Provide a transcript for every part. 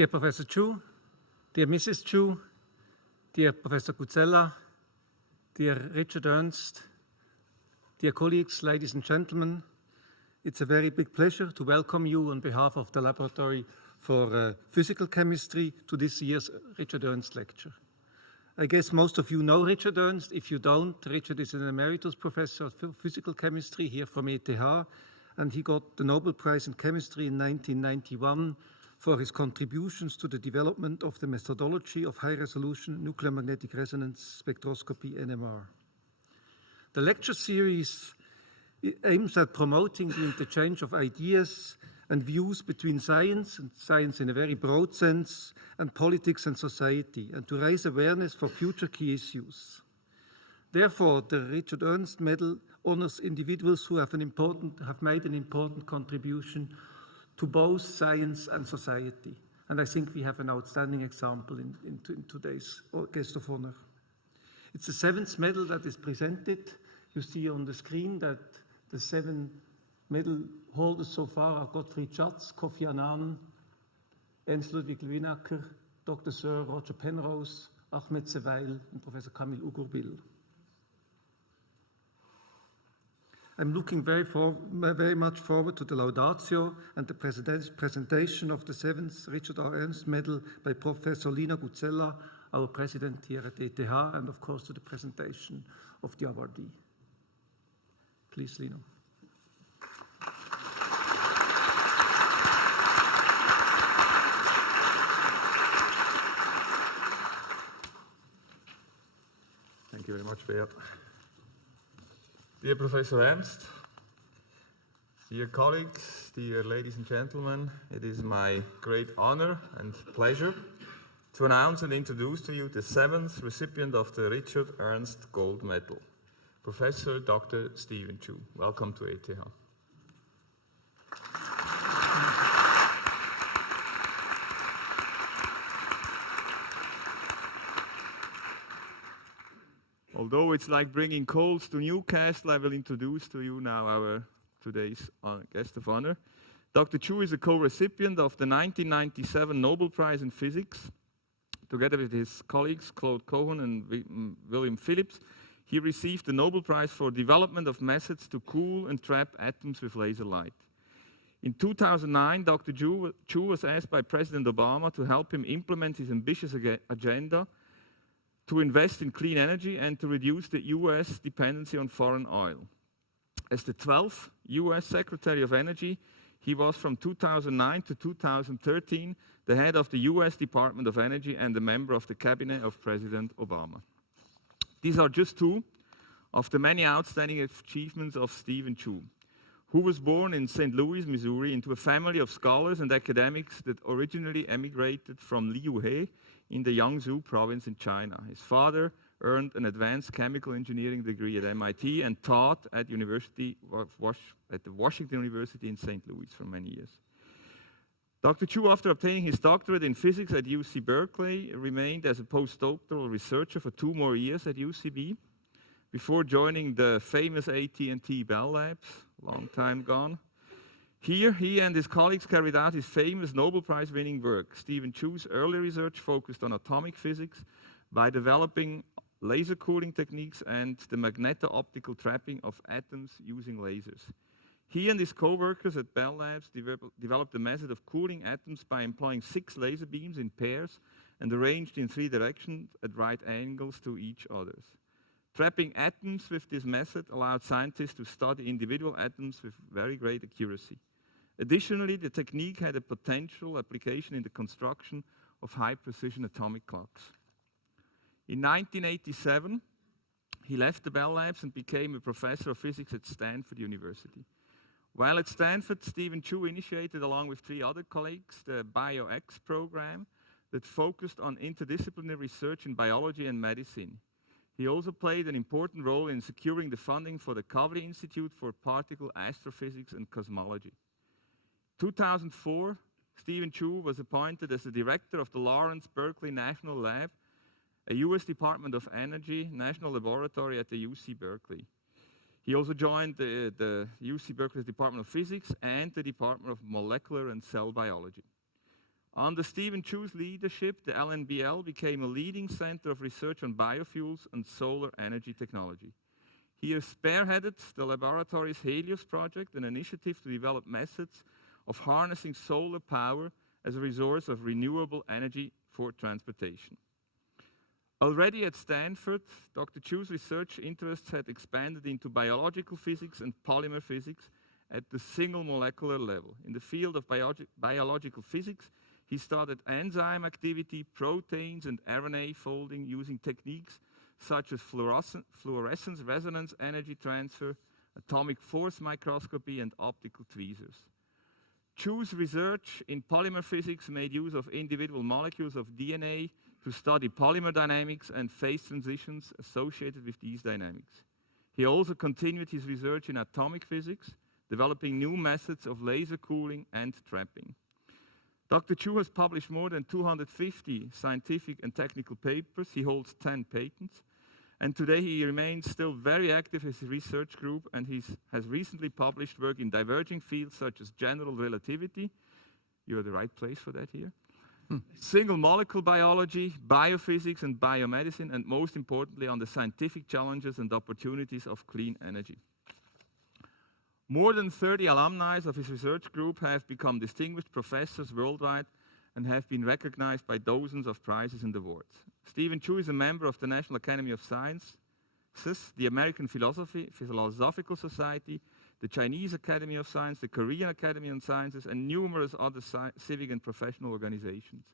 Dear Professor Chu, dear Mrs. Chu, dear Professor Kutzella, dear Richard Ernst, dear colleagues, ladies and gentlemen, it's a very big pleasure to welcome you on behalf of the Laboratory for Physical Chemistry to this year's Richard Ernst Lecture. I guess most of you know Richard Ernst. If you don't, Richard is an emeritus professor of physical chemistry here from ETH, and he got the Nobel Prize in Chemistry in 1991 for his contributions to the development of the methodology of high-resolution nuclear magnetic resonance spectroscopy, NMR. The lecture series aims at promoting the interchange of ideas and views between science, and science in a very broad sense, and politics and society, and to raise awareness for future key issues. Therefore, the Richard Ernst Medal honors individuals who have made an important contribution to both science and society. And I think we have an outstanding example in today's guest of honor. It's the 7th medal that is presented. You see on the screen that the 7 medal holders so far are Gottfried Schatz, Kofi Annan, Ernst Ludwig Winnacker, Dr. Sir Roger Penrose, Ahmed Zewail, and Professor Kâmil Uğurbil. I'm looking very much forward to the laudatio and the presentation of the 7th Richard R. Ernst Medal by Professor Lina Gutzella, our president here at ETH, and of course to the presentation of the awardee. Please, Lina. Thank you very much, Beat. Dear Professor Ernst, dear colleagues, dear ladies and gentlemen, it is my great honor and pleasure to announce and introduce to you the 7th recipient of the Richard Ernst Gold Medal, Professor Dr. Steven Chu. Welcome to ETH. Although it's like bringing coals to Newcastle, I will introduce to you now our today's guest of honor. Dr. Chu is a co-recipient of the 1997 Nobel Prize in Physics. Together with his colleagues Claude Cohen and William Phillips, he received the Nobel Prize for development of methods to cool and trap atoms with laser light. In 2009, Dr. Chu was asked by President Obama to help him implement his ambitious agenda to invest in clean energy and to reduce the US dependency on foreign oil. As the 12th US Secretary of Energy, he was from 2009 to 2013 the head of the US Department of Energy and a member of the cabinet of President Obama. These are just two of the many outstanding achievements of Steven Chu, who was born in St. Louis, Missouri, into a family of scholars and academics that originally emigrated from Liuhe in the Jiangsu province in China. His father earned an advanced chemical engineering degree at MIT and taught at the Washington University in St. Louis for many years. Dr. Chu, after obtaining his doctorate in physics at UC Berkeley, remained as a postdoctoral researcher for 2 more years at UCB before joining the famous AT&T Bell Labs, long time gone. Here, he and his colleagues carried out his famous Nobel Prize-winning work. Steven Chu's early research focused on atomic physics by developing laser cooling techniques and the magneto-optical trapping of atoms using lasers. He and his co-workers at Bell Labs developed a method of cooling atoms by employing 6 laser beams in pairs and arranged in 3 directions at right angles to each other. Trapping atoms with this method allowed scientists to study individual atoms with very great accuracy. Additionally, the technique had a potential application in the construction of high-precision atomic clocks. In 1987, he left the Bell Labs and became a professor of physics at Stanford University. While at Stanford, Steven Chu initiated, along with 3 other colleagues, the BioX program that focused on interdisciplinary research in biology and medicine. He also played an important role in securing the funding for the Kâmil Institute for Particle Astrophysics and Cosmology. In 2004, Steven Chu was appointed as the director of the Lawrence Berkeley National Lab, a US Department of Energy national laboratory at the UC Berkeley. He also joined the UC Berkeley's Department of Physics and the Department of Molecular and Cell Biology. Under Steven Chu's leadership, the LNBL became a leading center of research on biofuels and solar energy technology. He has spearheaded the laboratory's Helios project, an initiative to develop methods of harnessing solar power as a resource of renewable energy for transportation. Already at Stanford, Dr. Chu's research interests had expanded into biological physics and polymer physics at the single molecular level. In the field of biological physics, he studied enzyme activity, proteins, and RNA folding using techniques such as fluorescence resonance energy transfer, atomic force microscopy, and optical tweezers. Chu's research in polymer physics made use of individual molecules of DNA to study polymer dynamics and phase transitions associated with these dynamics. He also continued his research in atomic physics, developing new methods of laser cooling and trapping. Dr. Chu has published more than 250 scientific and technical papers. He holds 10 patents. And today he remains still very active in his research group, and he has recently published work in diverging fields such as general relativity. You're the right place for that here. Single molecule biology, biophysics, and biomedicine, and most importantly on the scientific challenges and opportunities of clean energy. More than 30 alumni of his research group have become distinguished professors worldwide and have been recognized by dozens of prizes and awards. Steven Chu is a member of the National Academy of Sciences, the American Philosophical Society, the Chinese Academy of Science, the Korean Academy of Sciences, and numerous other civic and professional organizations.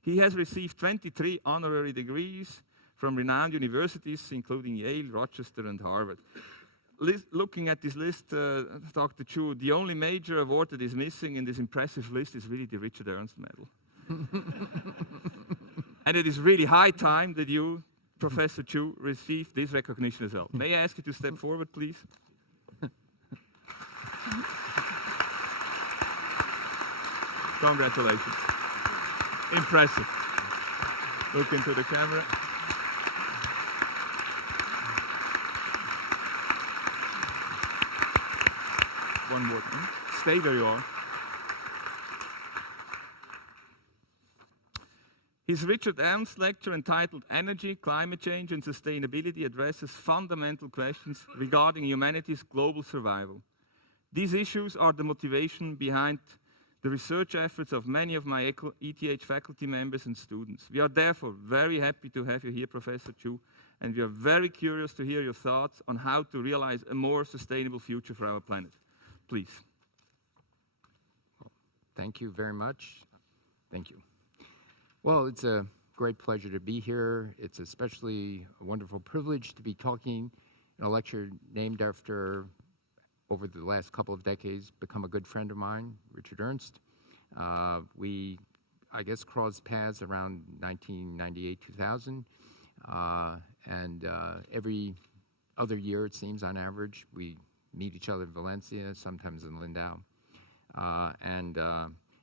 He has received 23 honorary degrees from renowned universities, including Yale, Rochester, and Harvard. Looking at this list, Dr. Chu, the only major award that is missing in this impressive list is really the Richard Ernst Medal. And it is really high time that you, Professor Chu, receive this recognition as well. May I ask you to step forward, please? Congratulations. Impressive. Look into the camera. One more thing. Stay where you are. His Richard Ernst Lecture entitled Energy, Climate Change and Sustainability addresses fundamental questions regarding humanity's global survival. These issues are the motivation behind the research efforts of many of my ETH faculty members and students. We are therefore very happy to have you here, Professor Chu, and we are very curious to hear your thoughts on how to realize a more sustainable future for our planet. Please. Thank you very much. Thank you. Well, it's a great pleasure to be here. It's especially a wonderful privilege to be talking in a lecture named after, over the last couple of decades, become a good friend of mine, Richard Ernst. We, I guess, crossed paths around 1998, 2000. And every other year, it seems, on average, we meet each other in Valencia, sometimes in Lindau.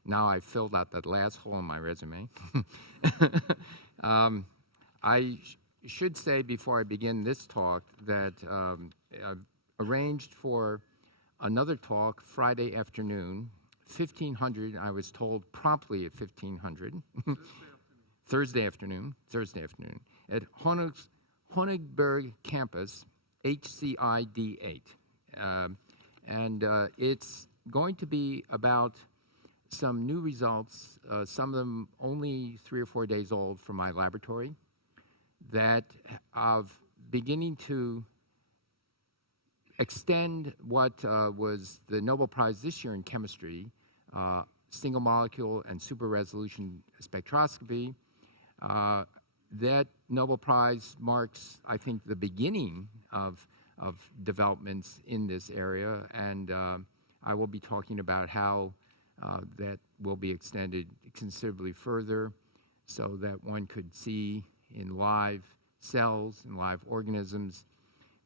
Now I've filled out that last hole in my resume. I should say before I begin this talk that I've arranged for another talk Friday afternoon, 1500, I was told promptly at 1500. Thursday afternoon, at Honigberg campus, HCID 8. It's going to be about some new results, some of them only 3 or 4 days old from my laboratory, that of beginning to extend what was the Nobel Prize this year in chemistry, single molecule and super resolution spectroscopy. That Nobel Prize marks, I think, the beginning of developments in this area, and I will be talking about how that will be extended considerably further so that one could see in live cells and live organisms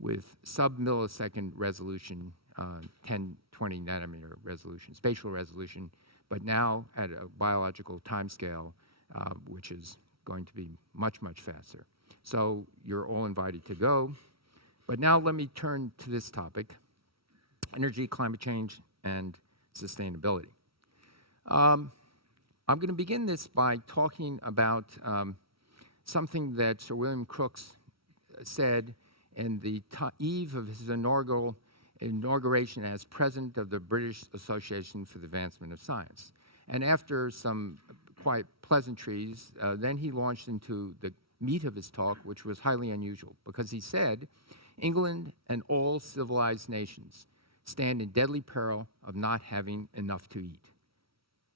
with sub-millisecond resolution, 10, 20 nanometer resolution, spatial resolution, but now at a biological timescale, which is going to be much, much faster. So you're all invited to go. But now let me turn to this topic, energy, climate change, and sustainability. I'm going to begin this by talking about something that Sir William Crookes said in the eve of his inauguration as president of the British Association for the Advancement of Science. And after some quite pleasantries, then he launched into the meat of his talk, which was highly unusual, because he said, England and all civilized nations stand in deadly peril of not having enough to eat.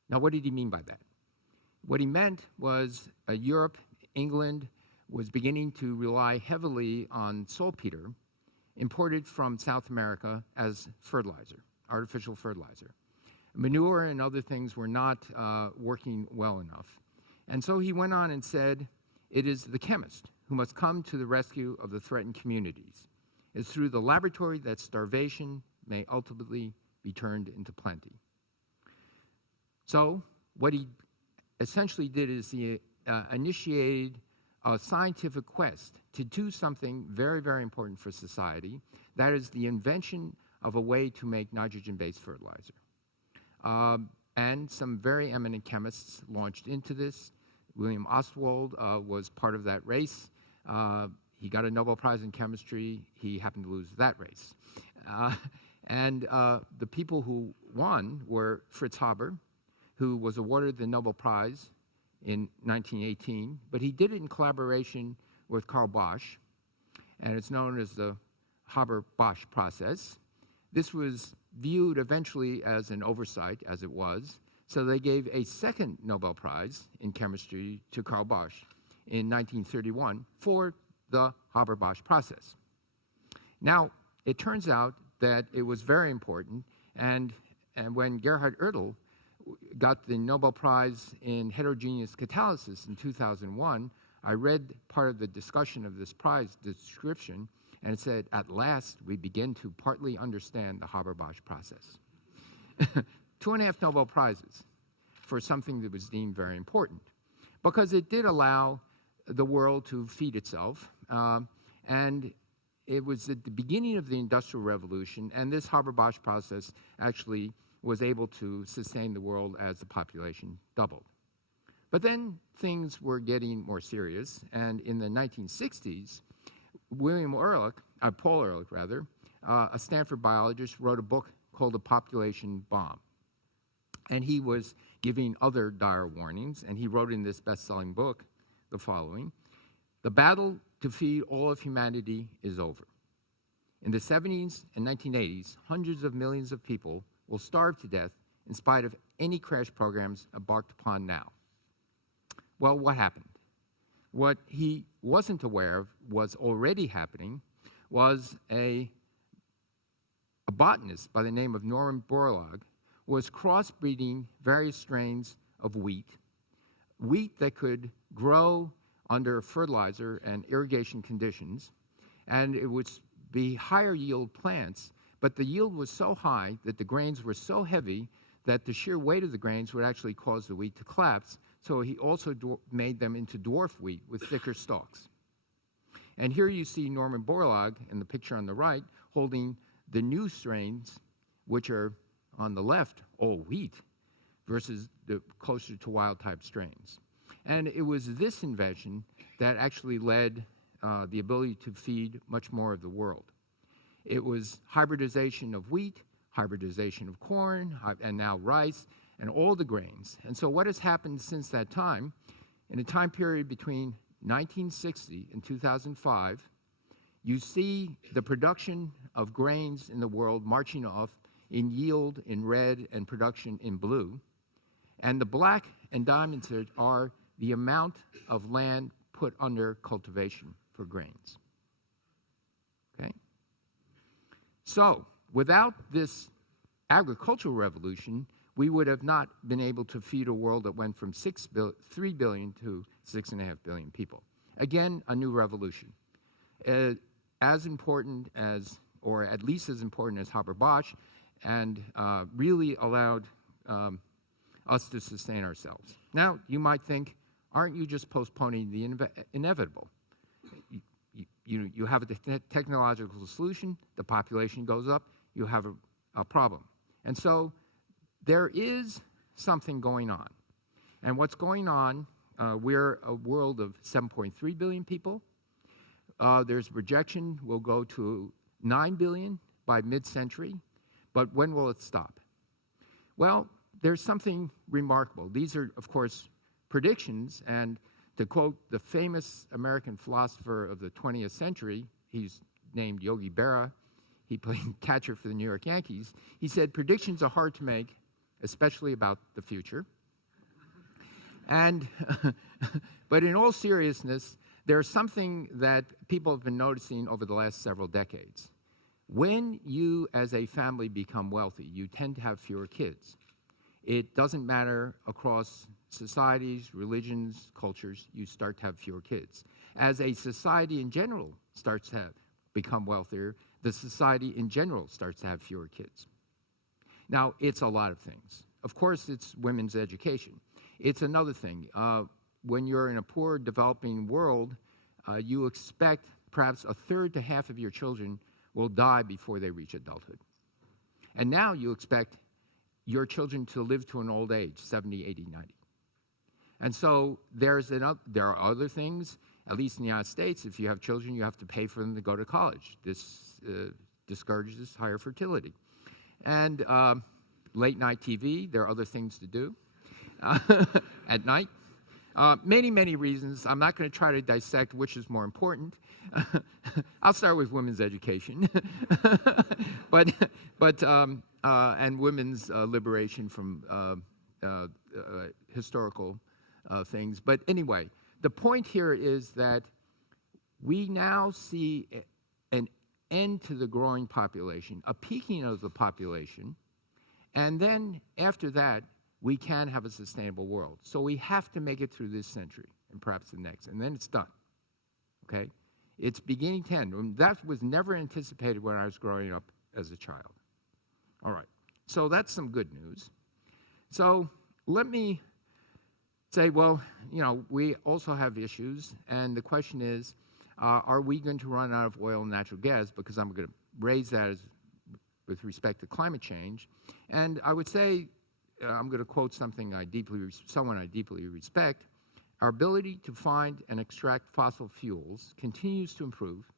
Now, what did he mean by that? What he meant was Europe, England, was beginning to rely heavily on saltpeter imported from South America as fertilizer, artificial fertilizer. Manure and other things were not working well enough. And so he went on and said, it is the chemist who must come to the rescue of the threatened communities. It's through the laboratory that starvation may ultimately be turned into plenty. So what he essentially did is he initiated a scientific quest to do something very, very important for society. That is the invention of a way to make nitrogen-based fertilizer. And some very eminent chemists launched into this. William Ostwald was part of that race. He got a Nobel Prize in chemistry. He happened to lose that race. And the people who won were Fritz Haber, who was awarded the Nobel Prize in 1918, but he did it in collaboration with Carl Bosch, and it's known as the Haber-Bosch process. This was viewed eventually as an oversight, as it was, so they gave a second Nobel Prize in chemistry to Carl Bosch in 1931 for the Haber-Bosch process. Now, it turns out that it was very important, and when Gerhard Ertl got the Nobel Prize in heterogeneous catalysis in 2001, I read part of the discussion of this prize description, and it said, at last, we begin to partly understand the Haber-Bosch process. 2.5 Nobel Prizes for something that was deemed very important, because it did allow the world to feed itself, and it was at the beginning of the Industrial Revolution, and this Haber-Bosch process actually was able to sustain the world as the population doubled. But then things were getting more serious, and in the 1960s, Paul Ehrlich, a Stanford biologist, wrote a book called The Population Bomb. And he was giving other dire warnings, and he wrote in this best-selling book the following: the battle to feed all of humanity is over. In the 70s and 1980s, hundreds of millions of people will starve to death in spite of any crash programs embarked upon now. Well, what happened? What he wasn't aware of was already happening was a botanist by the name of Norman Borlaug was crossbreeding various strains of wheat that could grow under fertilizer and irrigation conditions, and it would be higher yield plants. But the yield was so high that the grains were so heavy that the sheer weight of the grains would actually cause the wheat to collapse. So he also made them into dwarf wheat with thicker stalks. And here you see Norman Borlaug in the picture on the right holding the new strains, which are on the left, all wheat, versus the closer to wild type strains. And it was this invention that actually led the ability to feed much more of the world. It was hybridization of wheat, hybridization of corn, and now rice, and all the grains. And so what has happened since that time, in a time period between 1960 and 2005, you see the production of grains in the world marching off in yield in red and production in blue. And the black and diamonds are the amount of land put under cultivation for grains. Okay? So, without this agricultural revolution, we would have not been able to feed a world that went from 3 billion to 6.5 billion people. Again, a new revolution. As important as, or at least as important as Haber-Bosch, and really allowed us to sustain ourselves. Now, you might think, aren't you just postponing the inevitable? You have a technological solution, the population goes up, you have a problem. And so there is something going on. And what's going on, we're a world of 7.3 billion people. There's a projection we'll go to 9 billion by mid-century, but when will it stop? Well, there's something remarkable. These are, of course, predictions, and to quote the famous American philosopher of the 20th century, he's named Yogi Berra, he played catcher for the New York Yankees, he said, predictions are hard to make, especially about the future. And, but in all seriousness, there's something that people have been noticing over the last several decades. When you, as a family, become wealthy, you tend to have fewer kids. It doesn't matter across societies, religions, cultures, you start to have fewer kids. As a society in general starts to become wealthier, the society in general starts to have fewer kids. Now, it's a lot of things. Of course, it's women's education. It's another thing. When you're in a poor, developing world, you expect perhaps a third to half of your children will die before they reach adulthood. And now you expect your children to live to an old age, 70, 80, 90. And so there are other things, at least in the United States, if you have children, you have to pay for them to go to college. This discourages higher fertility. And late night TV, there are other things to do at night. Many, many reasons. I'm not going to try to dissect which is more important. I'll start with women's education, and women's liberation from historical things. But anyway, the point here is that we now see an end to the growing population, a peaking of the population, and then after that, we can have a sustainable world. So we have to make it through this century and perhaps the next, and then it's done, okay? It's beginning to end. That was never anticipated when I was growing up as a child. All right, so that's some good news. So let me say, well, you know, we also have issues, and the question is, are we going to run out of oil and natural gas? Because I'm going to raise that with respect to climate change. And I would say, I'm going to quote someone I deeply respect, our ability to find and extract fossil fuels continues to improve,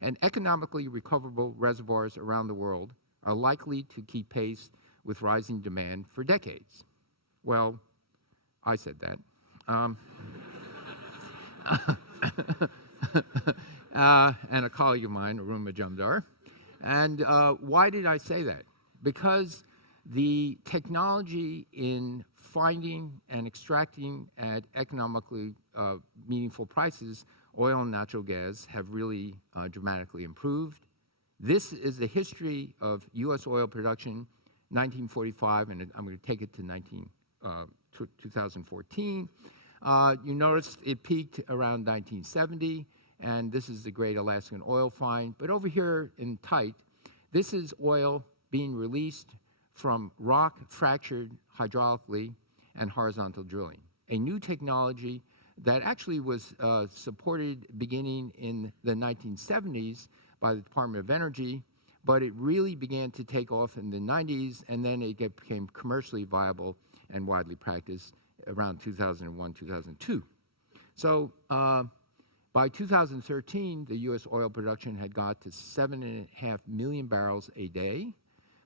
and economically recoverable reservoirs around the world are likely to keep pace with rising demand for decades. Well, I said that. And a colleague of mine, Arun Majumdar. And why did I say that? Because the technology in finding and extracting at economically meaningful prices, oil and natural gas have really dramatically improved. This is the history of U.S. oil production, 1945, and I'm going to take it to 2014. You notice it peaked around 1970, and this is the Great Alaskan Oil Find. But over here in tight, this is oil being released from rock fractured hydraulically and horizontal drilling, a new technology that actually was supported beginning in the 1970s by the Department of Energy, but it really began to take off in the 90s, and then it became commercially viable and widely practiced around 2001, 2002. So by 2013, the U.S. oil production had got to 7.5 million barrels a day.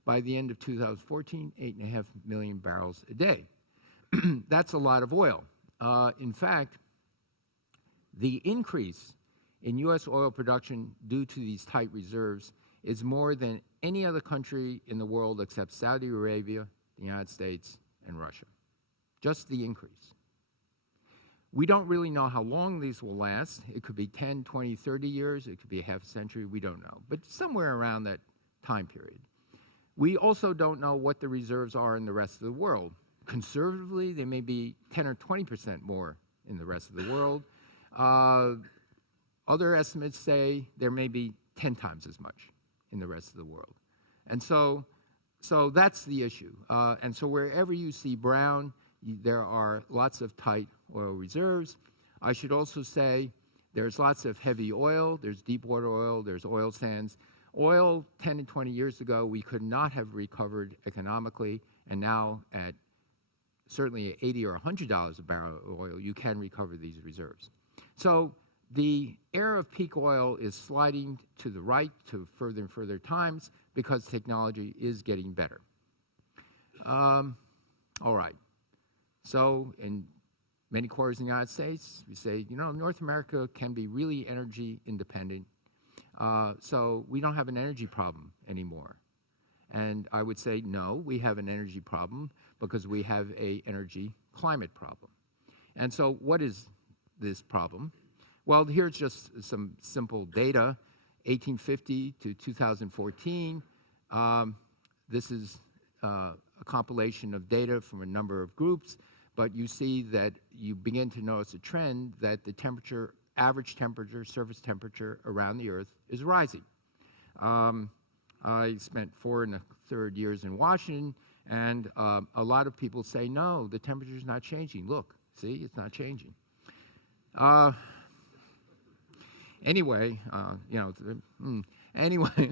By the end of 2014, 8.5 million barrels a day. That's a lot of oil. In fact, the increase in U.S. oil production due to these tight reserves is more than any other country in the world except Saudi Arabia, the United States, and Russia. Just the increase. We don't really know how long these will last. It could be 10, 20, 30 years. It could be a half century. We don't know. But somewhere around that time period. We also don't know what the reserves are in the rest of the world. Conservatively, they may be 10 or 20% more in the rest of the world. Other estimates say there may be 10 times as much in the rest of the world. And so that's the issue. And so wherever you see brown, there are lots of tight oil reserves. I should also say there's lots of heavy oil, there's deep water oil, there's oil sands. Oil 10 and 20 years ago, we could not have recovered economically, and now at certainly at $80 or $100 a barrel of oil, you can recover these reserves. So the era of peak oil is sliding to the right to further and further times because technology is getting better. All right. So in many quarters in the United States, we say, you know, North America can be really energy independent. So we don't have an energy problem anymore. And I would say, no, we have an energy problem because we have an energy climate problem. And so what is this problem? Well, here's just some simple data, 1850 to 2014. This is a compilation of data from a number of groups, but you see that you begin to notice a trend that the temperature, average temperature, surface temperature around the Earth is rising. I spent 4 1/3 years in Washington, and a lot of people say, no, the temperature's not changing. Look, see, it's not changing. Anyway, anyway,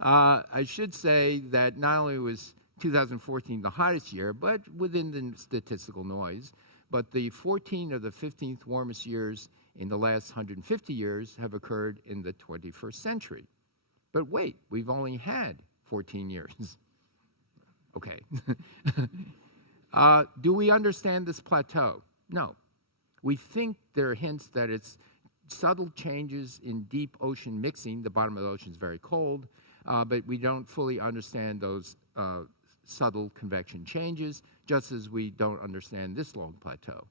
I should say that not only was 2014 the hottest year, but within the statistical noise, but the 14 of the 15th warmest years in the last 150 years have occurred in the 21st century. But wait, we've only had 14 years. Okay. Do we understand this plateau? No. We think there are hints that it's subtle changes in deep ocean mixing. The bottom of the ocean is very cold, but we don't fully understand those subtle convection changes, just as we don't understand this long plateau.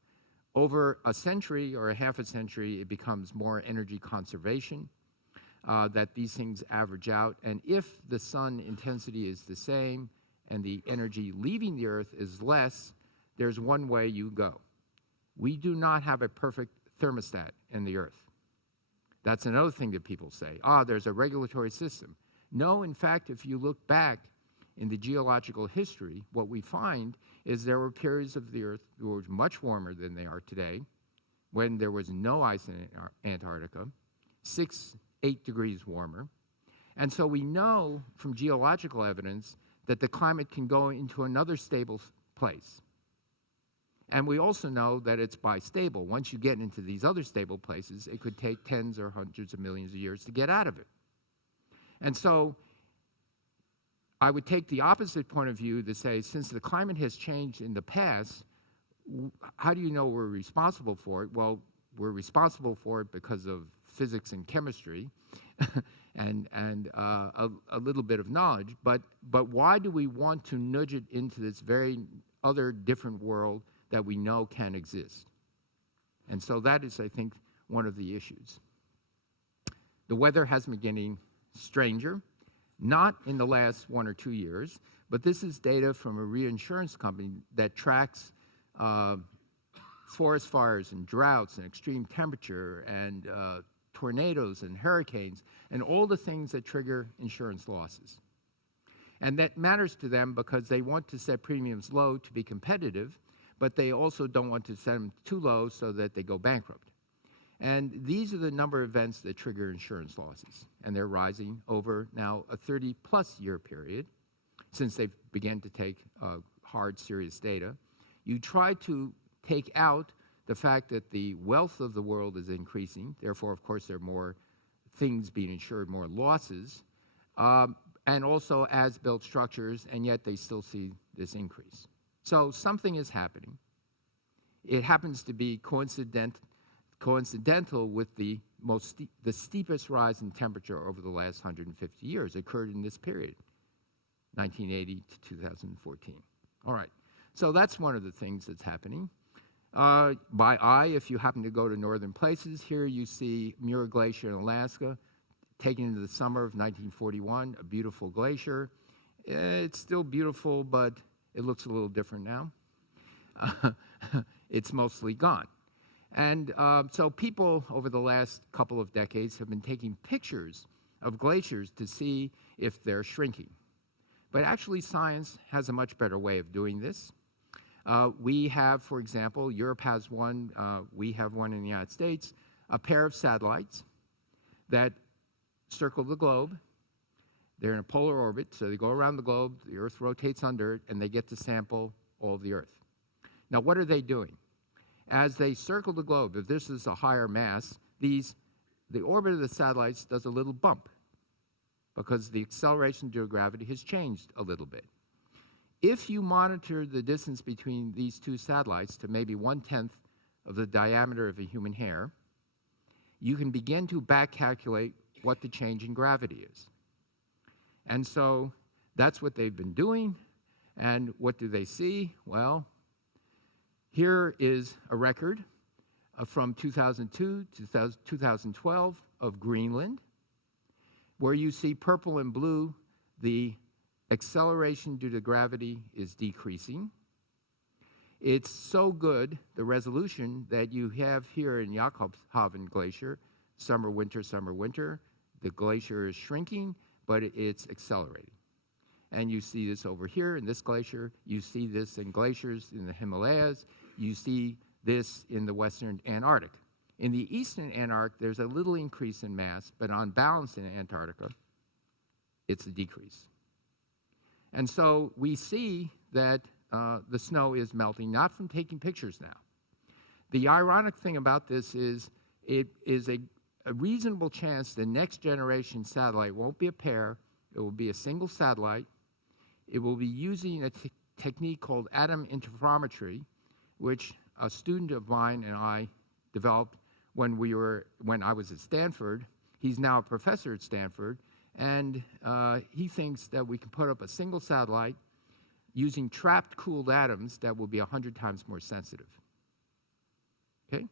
Over a century or a half a century, it becomes more energy conservation, that these things average out. And if the sun intensity is the same and the energy leaving the Earth is less, there's one way you go. We do not have a perfect thermostat in the Earth. That's another thing that people say. There's a regulatory system. No, in fact, if you look back in the geological history, what we find is there were periods of the Earth that were much warmer than they are today, when there was no ice in Antarctica, 6, 8 degrees warmer. And so we know from geological evidence that the climate can go into another stable place. And we also know that it's bistable. Once you get into these other stable places, it could take tens or hundreds of millions of years to get out of it. And so I would take the opposite point of view to say, since the climate has changed in the past, how do you know we're responsible for it? Well, we're responsible for it because of physics and chemistry and a little bit of knowledge. But why do we want to nudge it into this very other different world that we know can exist? And so that is, I think, one of the issues. The weather has been getting stranger, not in the last 1 or 2 years, but this is data from a reinsurance company that tracks forest fires and droughts and extreme temperature and tornadoes and hurricanes and all the things that trigger insurance losses. And that matters to them because they want to set premiums low to be competitive, but they also don't want to set them too low so that they go bankrupt. And these are the number of events that trigger insurance losses, and they're rising over now a 30-plus year period since they began to take hard, serious data. You try to take out the fact that the wealth of the world is increasing, therefore, of course, there are more things being insured, more losses, and also as-built structures, and yet they still see this increase. So something is happening. It happens to be coincidental with the steepest rise in temperature over the last 150 years. It occurred in this period, 1980 to 2014. All right, so that's one of the things that's happening. By eye, if you happen to go to northern places, here you see Muir Glacier in Alaska, taken into the summer of 1941, a beautiful glacier. It's still beautiful, but it looks a little different now. It's mostly gone. And so people over the last couple of decades have been taking pictures of glaciers to see if they're shrinking. But actually science has a much better way of doing this. We have, for example, Europe has one, we have one in the United States, a pair of satellites that circle the globe. They're in a polar orbit, so they go around the globe, the Earth rotates under it, and they get to sample all of the Earth. Now, what are they doing? As they circle the globe, if this is a higher mass, the orbit of the satellites does a little bump because the acceleration due to gravity has changed a little bit. If you monitor the distance between these two satellites to maybe 1/10 of the diameter of a human hair, you can begin to back calculate what the change in gravity is. And so that's what they've been doing. And what do they see? Well, here is a record from 2002 to 2012 of Greenland, where you see purple and blue, the acceleration due to gravity is decreasing. It's so good, the resolution, that you have here in Jakobshavn Glacier, summer, winter, summer, winter. The glacier is shrinking, but it's accelerating. And you see this over here in this glacier. You see this in glaciers in the Himalayas. You see this in the western Antarctic. In the eastern Antarctic, there's a little increase in mass, but on balance in Antarctica, it's a decrease. And so we see that the snow is melting, not from taking pictures now. The ironic thing about this is it is a reasonable chance the next generation satellite won't be a pair, it will be a single satellite. It will be using a technique called atom interferometry, which a student of mine and I developed when I was at Stanford. He's now a professor at Stanford, and he thinks that we can put up a single satellite using trapped cooled atoms that will be 100 times more sensitive. Okay?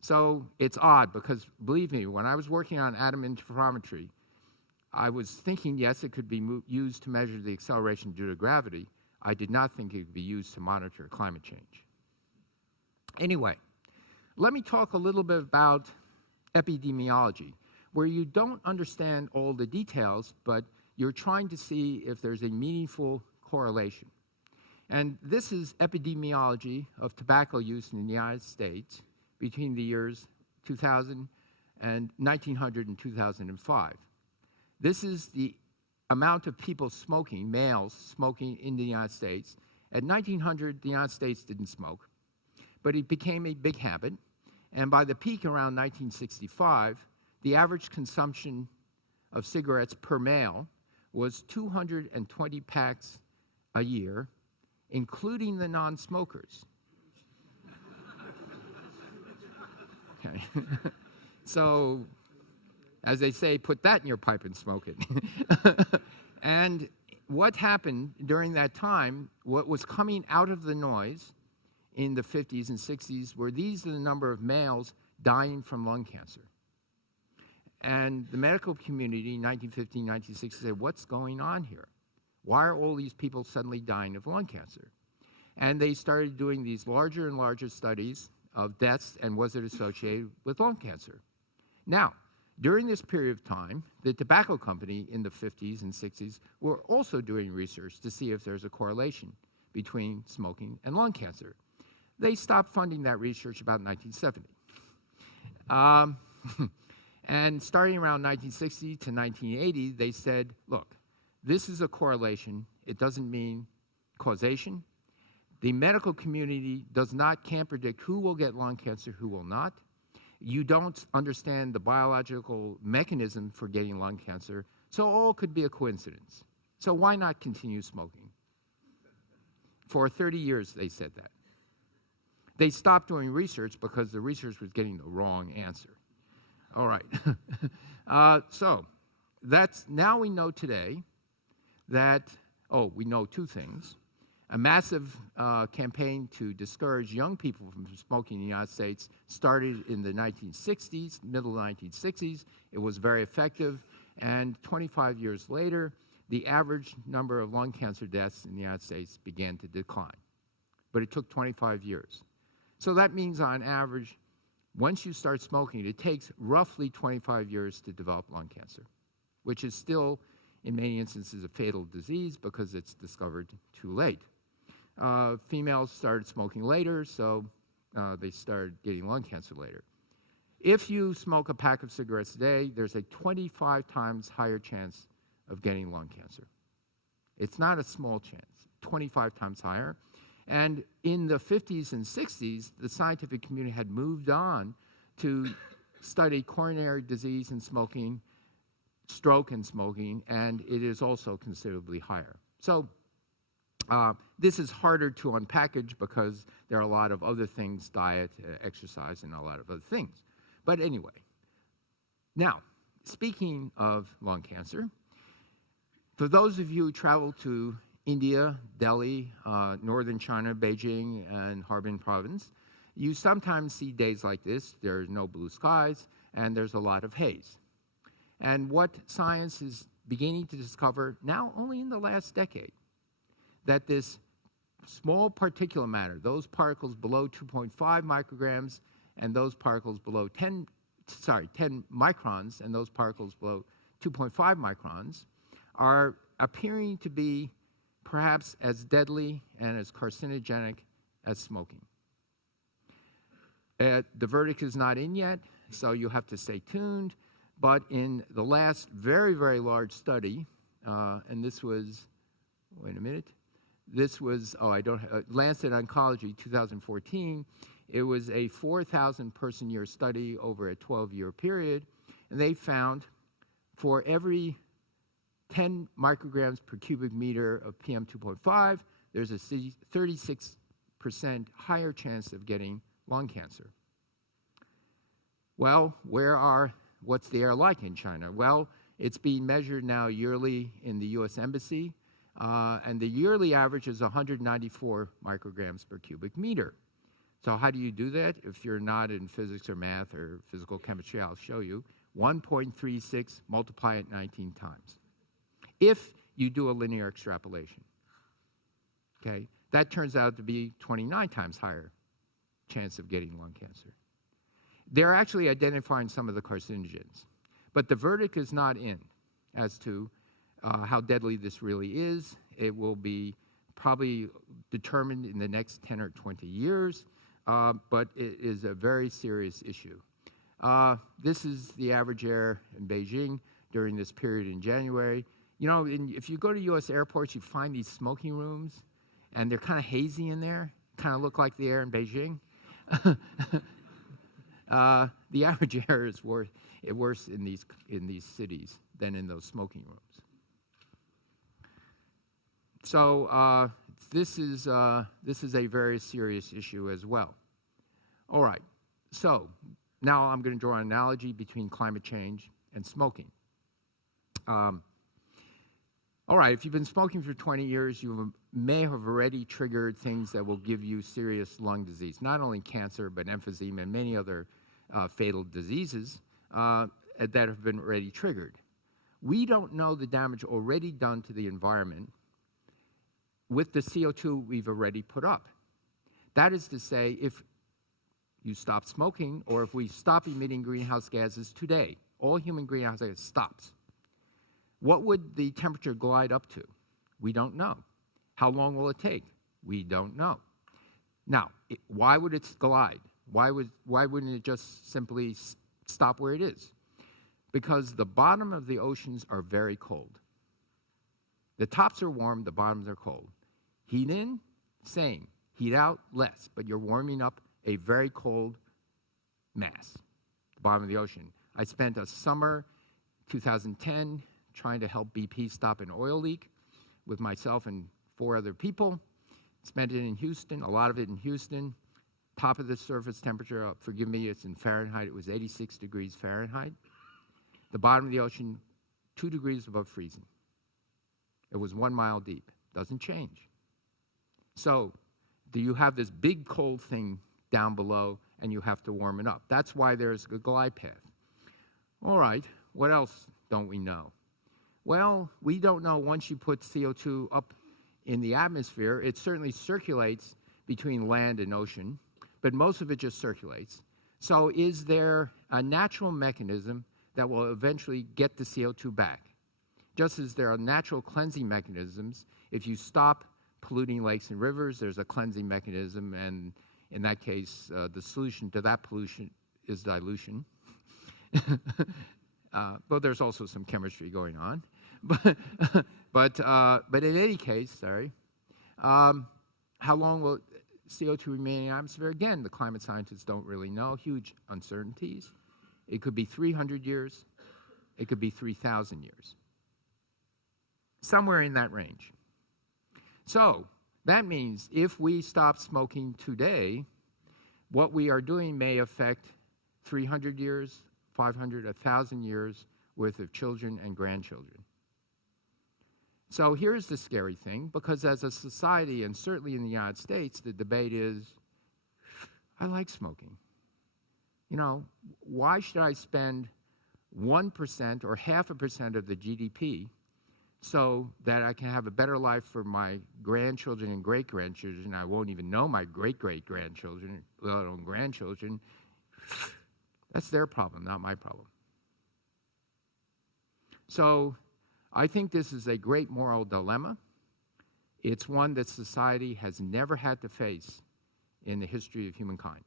So it's odd because, believe me, when I was working on atom interferometry, I was thinking, yes, it could be used to measure the acceleration due to gravity. I did not think it could be used to monitor climate change. Anyway, let me talk a little bit about epidemiology, where you don't understand all the details, but you're trying to see if there's a meaningful correlation. And this is epidemiology of tobacco use in the United States between the years 2000 and 1900 and 2005. This is the amount of people smoking, males smoking in the United States. At 1900, the United States didn't smoke, but it became a big habit. And by the peak around 1965, the average consumption of cigarettes per male was 220 packs a year, including the non-smokers. Okay. So, as they say, put that in your pipe and smoke it. And what happened during that time, what was coming out of the noise in the 50s and 60s were these are the number of males dying from lung cancer. And the medical community in 1950, 1960 said, what's going on here? Why are all these people suddenly dying of lung cancer? And they started doing these larger and larger studies of deaths and was it associated with lung cancer. Now, during this period of time, the tobacco company in the 50s and 60s were also doing research to see if there's a correlation between smoking and lung cancer. They stopped funding that research about 1970. And starting around 1960 to 1980, they said, look, this is a correlation. It doesn't mean causation. The medical community can't predict who will get lung cancer, who will not. You don't understand the biological mechanism for getting lung cancer, so all could be a coincidence. So why not continue smoking? For 30 years, they said that. They stopped doing research because the research was getting the wrong answer. All right. So now we know today that, we know two things. A massive campaign to discourage young people from smoking in the United States started in the 1960s, middle of the 1960s. It was very effective. And 25 years later, the average number of lung cancer deaths in the United States began to decline. But it took 25 years. So that means on average, once you start smoking, it takes roughly 25 years to develop lung cancer, which is still, in many instances, a fatal disease because it's discovered too late. Females started smoking later, so they started getting lung cancer later. If you smoke a pack of cigarettes a day, there's a 25 times higher chance of getting lung cancer. It's not a small chance, 25 times higher. And in the 50s and 60s, the scientific community had moved on to study coronary disease and smoking, stroke and smoking, and it is also considerably higher. So this is harder to unpackage because there are a lot of other things, diet, exercise, and a lot of other things. But anyway, now, speaking of lung cancer, for those of you who travel to India, Delhi, northern China, Beijing, and Harbin province, you sometimes see days like this. There's no blue skies, and there's a lot of haze. And what science is beginning to discover now only in the last decade, that this small particulate matter, those particles below 2.5 micrograms and those particles below 10 microns and those particles below 2.5 microns are appearing to be perhaps as deadly and as carcinogenic as smoking. The verdict is not in yet, so you have to stay tuned. But in the last very, very large study, and this was, wait a minute, this was, Lancet Oncology 2014. It was a 4,000 person year study over a 12-year period, and they found for every 10 micrograms per cubic meter of PM2.5, there's a 36% higher chance of getting lung cancer. Well, what's the air like in China? Well, it's being measured now yearly in the US Embassy, and the yearly average is 194 micrograms per cubic meter. So how do you do that? If you're not in physics or math or physical chemistry, I'll show you. 1.36, multiply it 19 times. If you do a linear extrapolation, okay, that turns out to be 29 times higher chance of getting lung cancer. They're actually identifying some of the carcinogens, but the verdict is not in as to how deadly this really is. It will be probably determined in the next 10 or 20 years, but it is a very serious issue. This is the average air in Beijing during this period in January. You know, if you go to US airports, you find these smoking rooms, and they're kind of hazy in there, kind of look like the air in Beijing. The average air is worse in these cities than in those smoking rooms. So this is a very serious issue as well. All right, so now I'm going to draw an analogy between climate change and smoking. All right, if you've been smoking for 20 years, you may have already triggered things that will give you serious lung disease, not only cancer, but emphysema and many other fatal diseases that have been already triggered. We don't know the damage already done to the environment with the CO2 we've already put up. That is to say, if you stop smoking or if we stop emitting greenhouse gases today, all human greenhouse gases stops. What would the temperature glide up to? We don't know. How long will it take? We don't know. Now, why would it glide? Why wouldn't it just simply stop where it is? Because the bottom of the oceans are very cold. The tops are warm, the bottoms are cold. Heat in, same. Heat out, less. But you're warming up a very cold mass, the bottom of the ocean. I spent a summer, 2010, trying to help BP stop an oil leak with myself and 4 other people. Spent it in Houston, a lot of it in Houston. Top of the surface temperature, forgive me, it's in Fahrenheit, it was 86 degrees Fahrenheit. The bottom of the ocean, 2 degrees above freezing. It was 1 mile deep, doesn't change. So, do you have this big cold thing down below and you have to warm it up? That's why there's a glide path. All right, what else don't we know? Well, we don't know once you put CO2 up in the atmosphere, it certainly circulates between land and ocean, but most of it just circulates. So is there a natural mechanism that will eventually get the CO2 back? Just as there are natural cleansing mechanisms, if you stop polluting lakes and rivers, there's a cleansing mechanism, and in that case, the solution to that pollution is dilution. But there's also some chemistry going on. but in any case, sorry, how long will CO2 remain in the atmosphere? Again, the climate scientists don't really know. Huge uncertainties. It could be 300 years. It could be 3,000 years. Somewhere in that range. So that means if we stop smoking today, what we are doing may affect 300 years, 500, 1,000 years worth of children and grandchildren. So here's the scary thing, because as a society, and certainly in the United States, the debate is, I like smoking. You know, why should I spend 1% or 0.5% of the GDP so that I can have a better life for my grandchildren and great-grandchildren? I won't even know my great-great-grandchildren, let alone grandchildren. That's their problem, not my problem. So I think this is a great moral dilemma. It's one that society has never had to face in the history of humankind.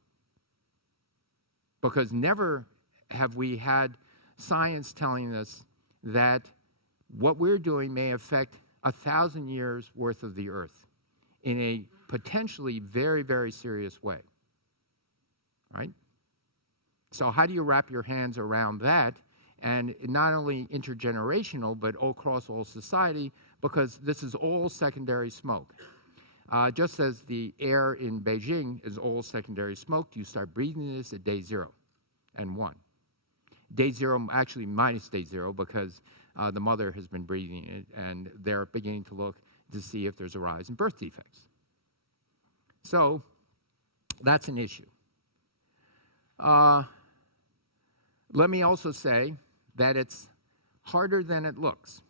Because never have we had science telling us that what we're doing may affect 1,000 years worth of the Earth in a potentially very, very serious way, right? So how do you wrap your hands around that? And not only intergenerational, but across all society, because this is all secondary smoke. Just as the air in Beijing is all secondary smoke, you start breathing this at day 0 and 1. Day 0, actually minus day 0, because the mother has been breathing it, and they're beginning to look to see if there's a rise in birth defects. So that's an issue. Let me also say that it's harder than it looks.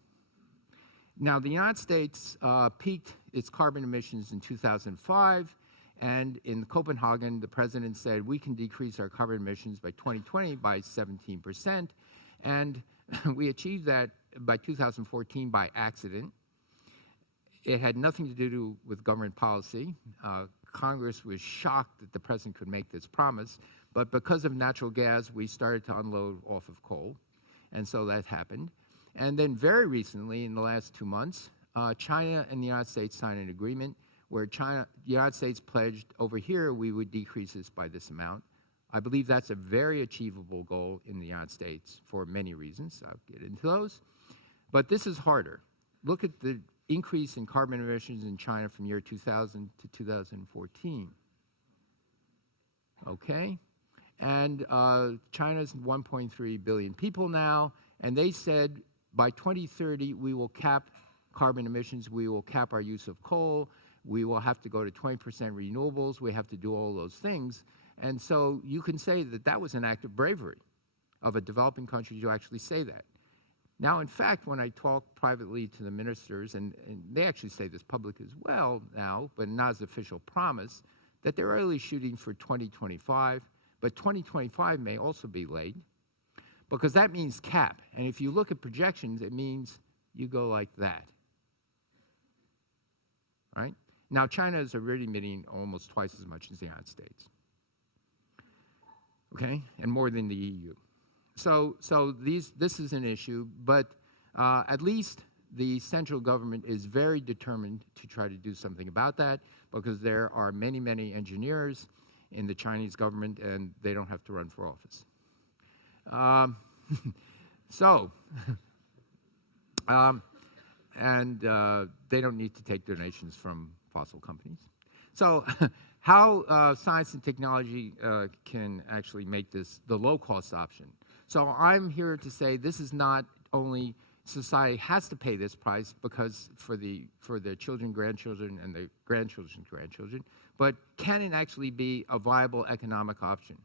Now, the United States peaked its carbon emissions in 2005, and in Copenhagen, the president said we can decrease our carbon emissions by 2020 by 17%, and we achieved that by 2014 by accident. It had nothing to do with government policy. Congress was shocked that the president could make this promise, but because of natural gas, we started to unload off of coal, and so that happened. And then very recently, in the last 2 months, China and the United States signed an agreement where the United States pledged over here we would decrease this by this amount. I believe that's a very achievable goal in the United States for many reasons. I'll get into those. But this is harder. Look at the increase in carbon emissions in China from year 2000 to 2014. Okay? And China's 1.3 billion people now, and they said by 2030 we will cap carbon emissions, we will cap our use of coal, we will have to go to 20% renewables, we have to do all those things. And so you can say that that was an act of bravery of a developing country to actually say that. Now, in fact, when I talk privately to the ministers, and they actually say this public as well now, but not as official promise, that they're really shooting for 2025, but 2025 may also be late, because that means cap. And if you look at projections, it means you go like that, right? Now, China is already emitting almost twice as much as the United States, okay, and more than the EU. So this is an issue, but at least the central government is very determined to try to do something about that, because there are many, many engineers in the Chinese government, and they don't have to run for office. They don't need to take donations from fossil companies. So how science and technology can actually make this the low-cost option. So I'm here to say this is not only society has to pay this price because for their children, grandchildren, and their grandchildren's grandchildren, but can it actually be a viable economic option?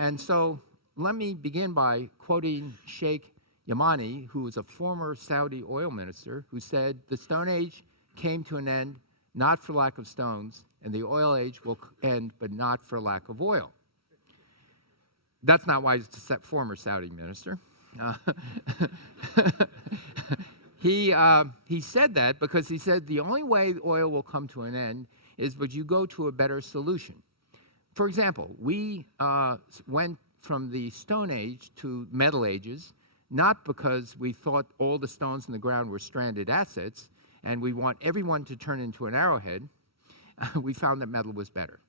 And so let me begin by quoting Sheikh Yamani, who was a former Saudi oil minister, who said, "The Stone Age came to an end not for lack of stones, and the oil age will end, but not for lack of oil." That's not why he's a former Saudi minister. He said that because he said the only way oil will come to an end is but you go to a better solution. For example, we went from the Stone Age to Metal Ages. not because we thought all the stones in the ground were stranded assets and we want everyone to turn into an arrowhead. We found that metal was better.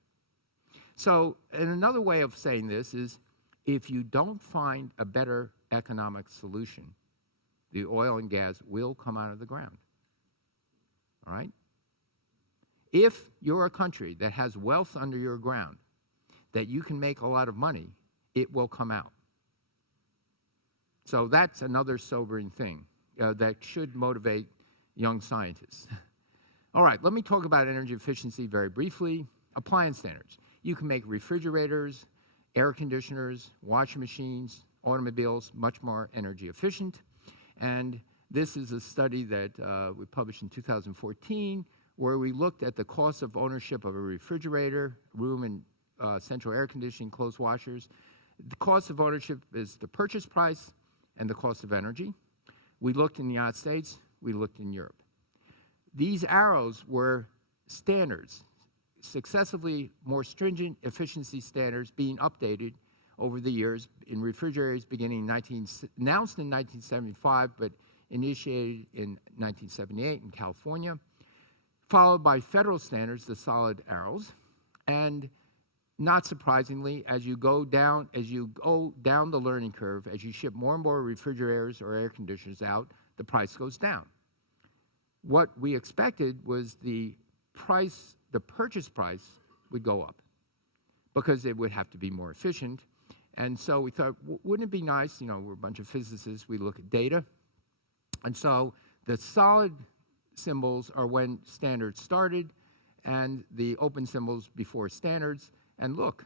So, and another way of saying this is, if you don't find a better economic solution, the oil and gas will come out of the ground. All right? If you're a country that has wealth under your ground, that you can make a lot of money, it will come out. So that's another sobering thing that should motivate young scientists. All right, let me talk about energy efficiency very briefly. Appliance standards. You can make refrigerators, air conditioners, washing machines, automobiles much more energy efficient. And this is a study that we published in 2014 where we looked at the cost of ownership of a refrigerator, room and central air conditioning, clothes washers. The cost of ownership is the purchase price and the cost of energy. We looked in the United States, we looked in Europe. These arrows were standards, successively more stringent efficiency standards being updated over the years in refrigerators beginning announced in 1975, but initiated in 1978 in California, followed by federal standards, the solid arrows, and not surprisingly, as you go down the learning curve, as you ship more and more refrigerators or air conditioners out, the price goes down. What we expected was the purchase price would go up because it would have to be more efficient. And so we thought, wouldn't it be nice, we're a bunch of physicists, we look at data. And so the solid symbols are when standards started and the open symbols before standards. And look,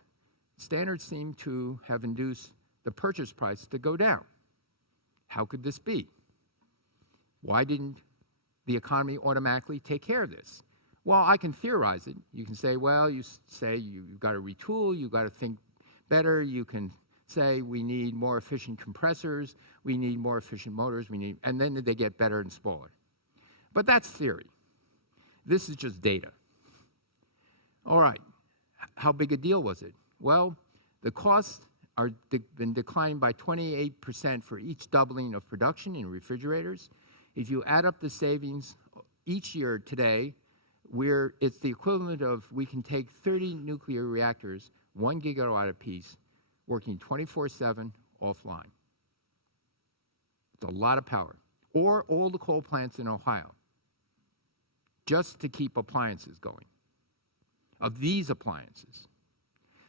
standards seem to have induced the purchase price to go down. How could this be? Why didn't the economy automatically take care of this? Well, I can theorize it. You can say, well, you've got to retool, you've got to think better. You can say we need more efficient compressors, we need more efficient motors, and then they get better and smaller. But that's theory. This is just data. All right, how big a deal was it? Well, the costs are been declining by 28% for each doubling of production in refrigerators. If you add up the savings each year today, it's the equivalent of we can take 30 nuclear reactors, 1 gigawatt apiece, working 24/7 offline. It's a lot of power. Or all the coal plants in Ohio, just to keep appliances going, of these appliances.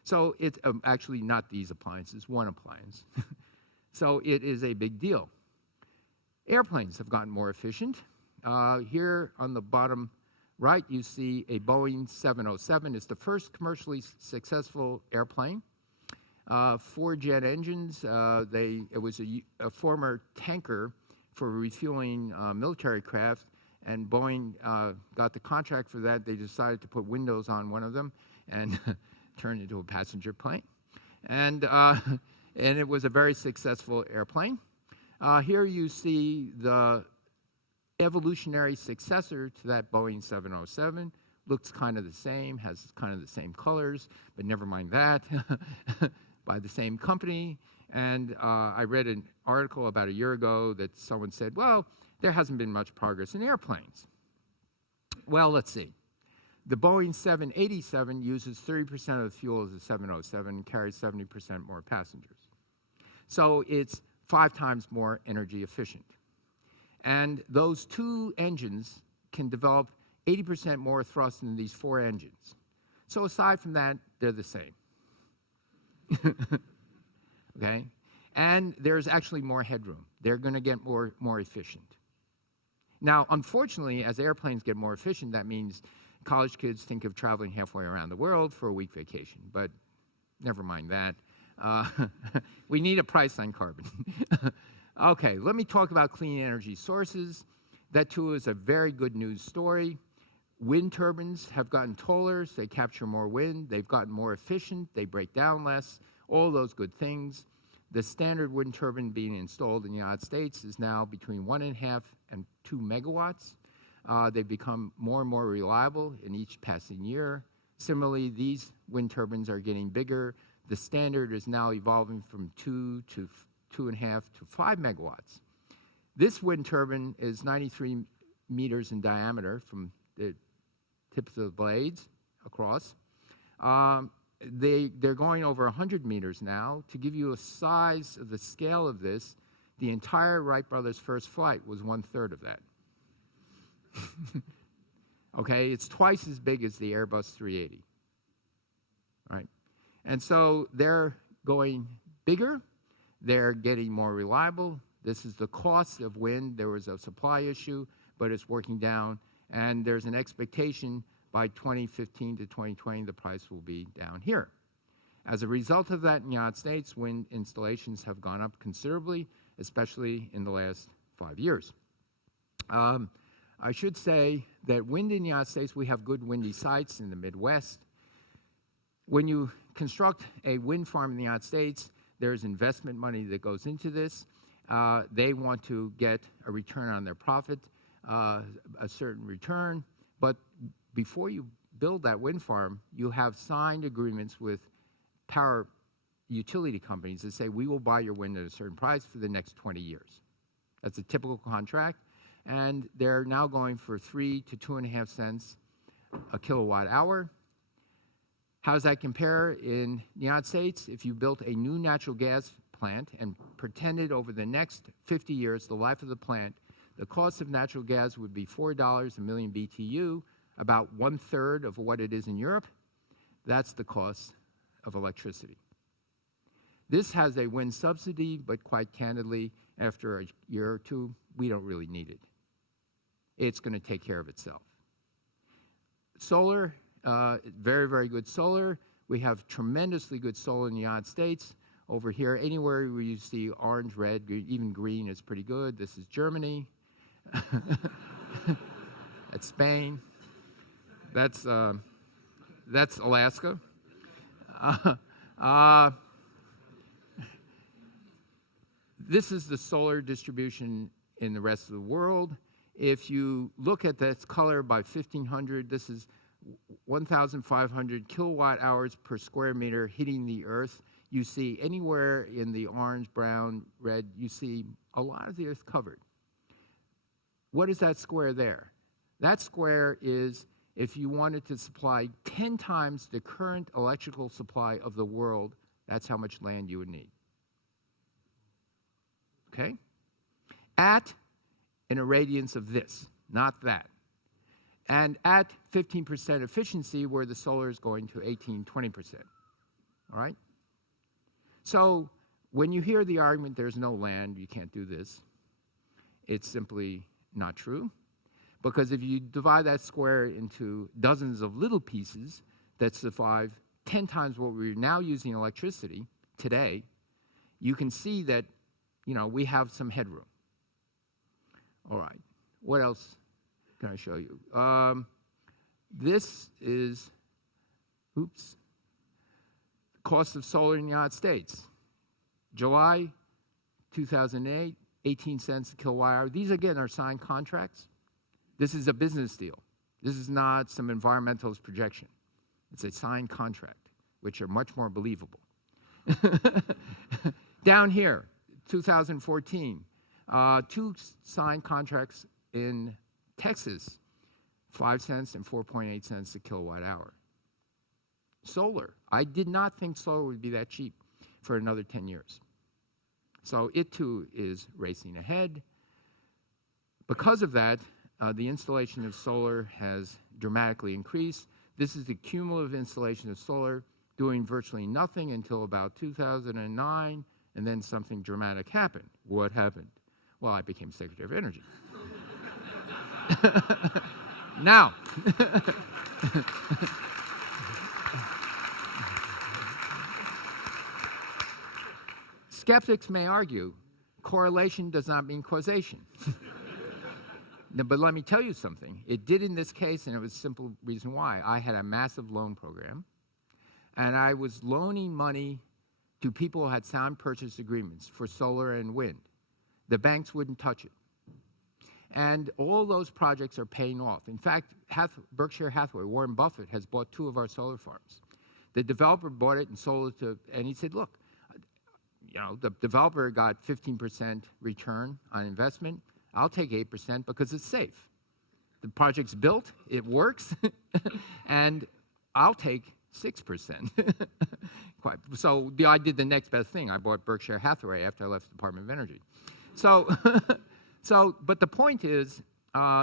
So it's actually not these appliances, one appliance. So it is a big deal. Airplanes have gotten more efficient. Here on the bottom right, you see a Boeing 707. It's the first commercially successful airplane. 4 jet engines. It was a former tanker for refueling military craft, and Boeing got the contract for that. They decided to put windows on one of them and turn it into a passenger plane. And it was a very successful airplane. Here you see the evolutionary successor to that Boeing 707. Looks kind of the same, has kind of the same colors, but never mind that, by the same company. And I read an article about a year ago that someone said, well, there hasn't been much progress in airplanes. Well, let's see. The Boeing 787 uses 30% of the fuel of the 707 and carries 70% more passengers. So it's 5 times more energy efficient. And those 2 engines can develop 80% more thrust than these 4 engines. So aside from that, they're the same. Okay? And there's actually more headroom. They're going to get more efficient. Now, unfortunately, as airplanes get more efficient, that means college kids think of traveling halfway around the world for a week vacation. But never mind that. We need a price on carbon. Okay, let me talk about clean energy sources. That, too, is a very good news story. Wind turbines have gotten taller. They capture more wind. They've gotten more efficient. They break down less. All those good things. The standard wind turbine being installed in the United States is now between 1.5 and 2 megawatts. They've become more and more reliable in each passing year. Similarly, these wind turbines are getting bigger. The standard is now evolving from 2 to 2.5 to 5 megawatts. This wind turbine is 93 meters in diameter from the tips of the blades across. They're going over 100 meters now. To give you a size of the scale of this, the entire Wright brothers' first flight was 1/3 of that. Okay, it's twice as big as the Airbus 380. Right? And so they're going bigger, they're getting more reliable. This is the cost of wind. There was a supply issue, but it's working down, and there's an expectation by 2015 to 2020 the price will be down here. As a result of that in the United States, wind installations have gone up considerably, especially in the last 5 years. I should say that wind in the United States, we have good windy sites in the Midwest. When you construct a wind farm in the United States, there's investment money that goes into this. They want to get a return on their profit, a certain return. But before you build that wind farm, you have signed agreements with power utility companies that say, we will buy your wind at a certain price for the next 20 years. That's a typical contract. And they're now going for 3 to 2.5 cents a kilowatt hour. How does that compare in the United States? If you built a new natural gas plant and pretended over the next 50 years, the life of the plant, the cost of natural gas would be $4 a million BTU, about 1/3 of what it is in Europe. That's the cost of electricity. This has a wind subsidy, but quite candidly, after a year or two, we don't really need it. It's going to take care of itself. Solar, very, very good solar. We have tremendously good solar in the United States. Over here, anywhere where you see orange, red, even green is pretty good. This is Germany. That's Spain. That's Alaska. This is the solar distribution in the rest of the world. If you look at that color by 1500, this is 1,500 kilowatt hours per square meter hitting the Earth. You see anywhere in the orange, brown, red, you see a lot of the Earth covered. What is that square there? That square is if you wanted to supply 10 times the current electrical supply of the world, that's how much land you would need. Okay? At an irradiance of this, not that. And at 15% efficiency, where the solar is going to 18, 20%. All right? So when you hear the argument, there's no land, you can't do this, it's simply not true. Because if you divide that square into dozens of little pieces that survive 10 times what we're now using electricity today, you can see that, we have some headroom. All right, what else can I show you? This is, cost of solar in the United States. July 2008, 18 cents a kilowatt hour. These, again, are signed contracts. This is a business deal. This is not some environmentalist projection. It's a signed contract, which are much more believable. Down here, 2014, 2 signed contracts in Texas, 5 cents and 4.8 cents a kilowatt hour. Solar. I did not think solar would be that cheap for another 10 years. So it too is racing ahead. Because of that, the installation of solar has dramatically increased. This is the cumulative installation of solar, doing virtually nothing until about 2009, and then something dramatic happened. What happened? Well, I became Secretary of Energy. Now, skeptics may argue correlation does not mean causation. But let me tell you something. It did in this case, and it was a simple reason why. I had a massive loan program, and I was loaning money to people who had signed purchase agreements for solar and wind. The banks wouldn't touch it. And all those projects are paying off. In fact, Berkshire Hathaway, Warren Buffett, has bought 2 of our solar farms. The developer bought it and sold it to, and he said, look, the developer got 15% return on investment. I'll take 8% because it's safe. The project's built, it works, and I'll take 6%. So I did the next best thing. I bought Berkshire Hathaway after I left the Department of Energy. So, but the point is,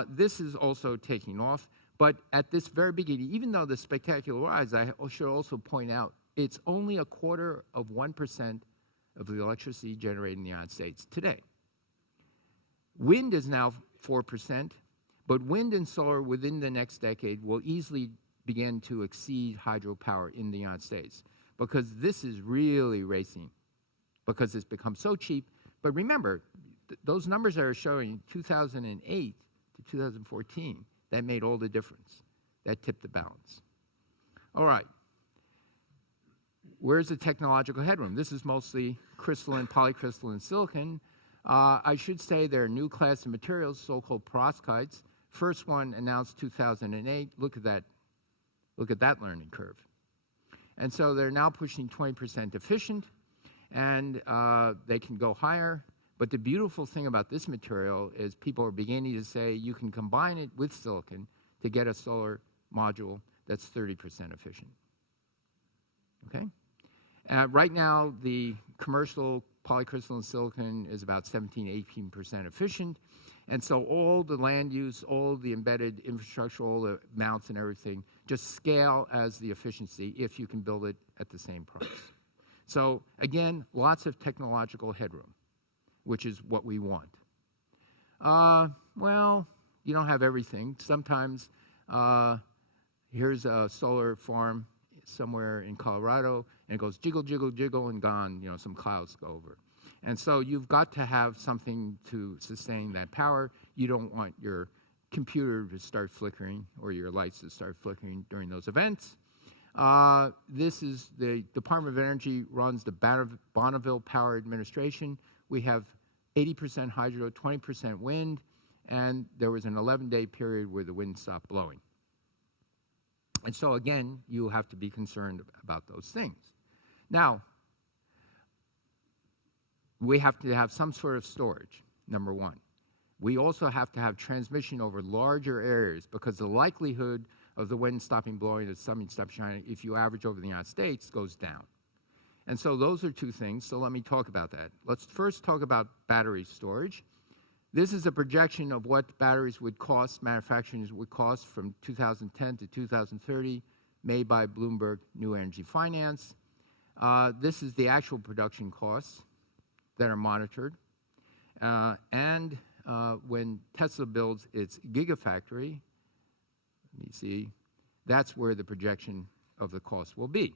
this is also taking off. But at this very beginning, even though the spectacular rise, I should also point out, it's only 1/4% of the electricity generated in the United States today. Wind is now 4%, but wind and solar within the next decade will easily begin to exceed hydropower in the United States, because this is really racing, because it's become so cheap. But remember, those numbers that are showing 2008 to 2014, that made all the difference. That tipped the balance. All right. Where's the technological headroom? This is mostly crystalline, polycrystalline silicon. I should say there are new class of materials, so-called perovskites. First one announced 2008. Look at that. Look at that learning curve. And so they're now pushing 20% efficient, and they can go higher. But the beautiful thing about this material is people are beginning to say you can combine it with silicon to get a solar module that's 30% efficient. Okay? Right now, the commercial polycrystalline silicon is about 17, 18% efficient. And so all the land use, all the embedded infrastructure, all the mounts and everything, just scale as the efficiency if you can build it at the same price. So again, lots of technological headroom, which is what we want. Well, you don't have everything. Sometimes here's a solar farm somewhere in Colorado, and it goes jiggle, jiggle, jiggle, and gone, some clouds go over. And so you've got to have something to sustain that power. You don't want your computer to start flickering or your lights to start flickering during those events. This is the Department of Energy runs the Bonneville Power Administration. We have 80% hydro, 20% wind, and there was an 11-day period where the wind stopped blowing. And so again, you have to be concerned about those things. Now, we have to have some sort of storage, number one. We also have to have transmission over larger areas, because the likelihood of the wind stopping blowing and the sun stopping shining, if you average over the United States, goes down. And so those are two things, so let me talk about that. Let's first talk about battery storage. This is a projection of what batteries would cost, manufacturing would cost from 2010 to 2030, made by Bloomberg New Energy Finance. This is the actual production costs that are monitored. And when Tesla builds its gigafactory, let me see, that's where the projection of the cost will be.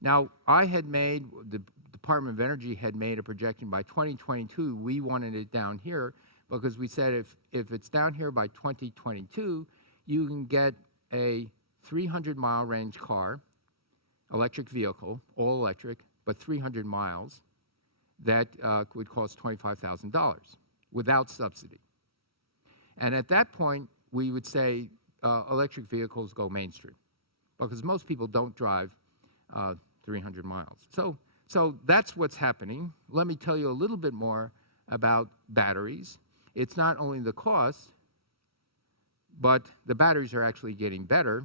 Now, the Department of Energy had made a projection by 2022. We wanted it down here because we said if it's down here by 2022, you can get a 300-mile range car, electric vehicle, all electric, but 300 miles, that would cost $25,000 without subsidy. And at that point, we would say electric vehicles go mainstream, because most people don't drive 300 miles. So that's what's happening. Let me tell you a little bit more about batteries. It's not only the cost, but the batteries are actually getting better.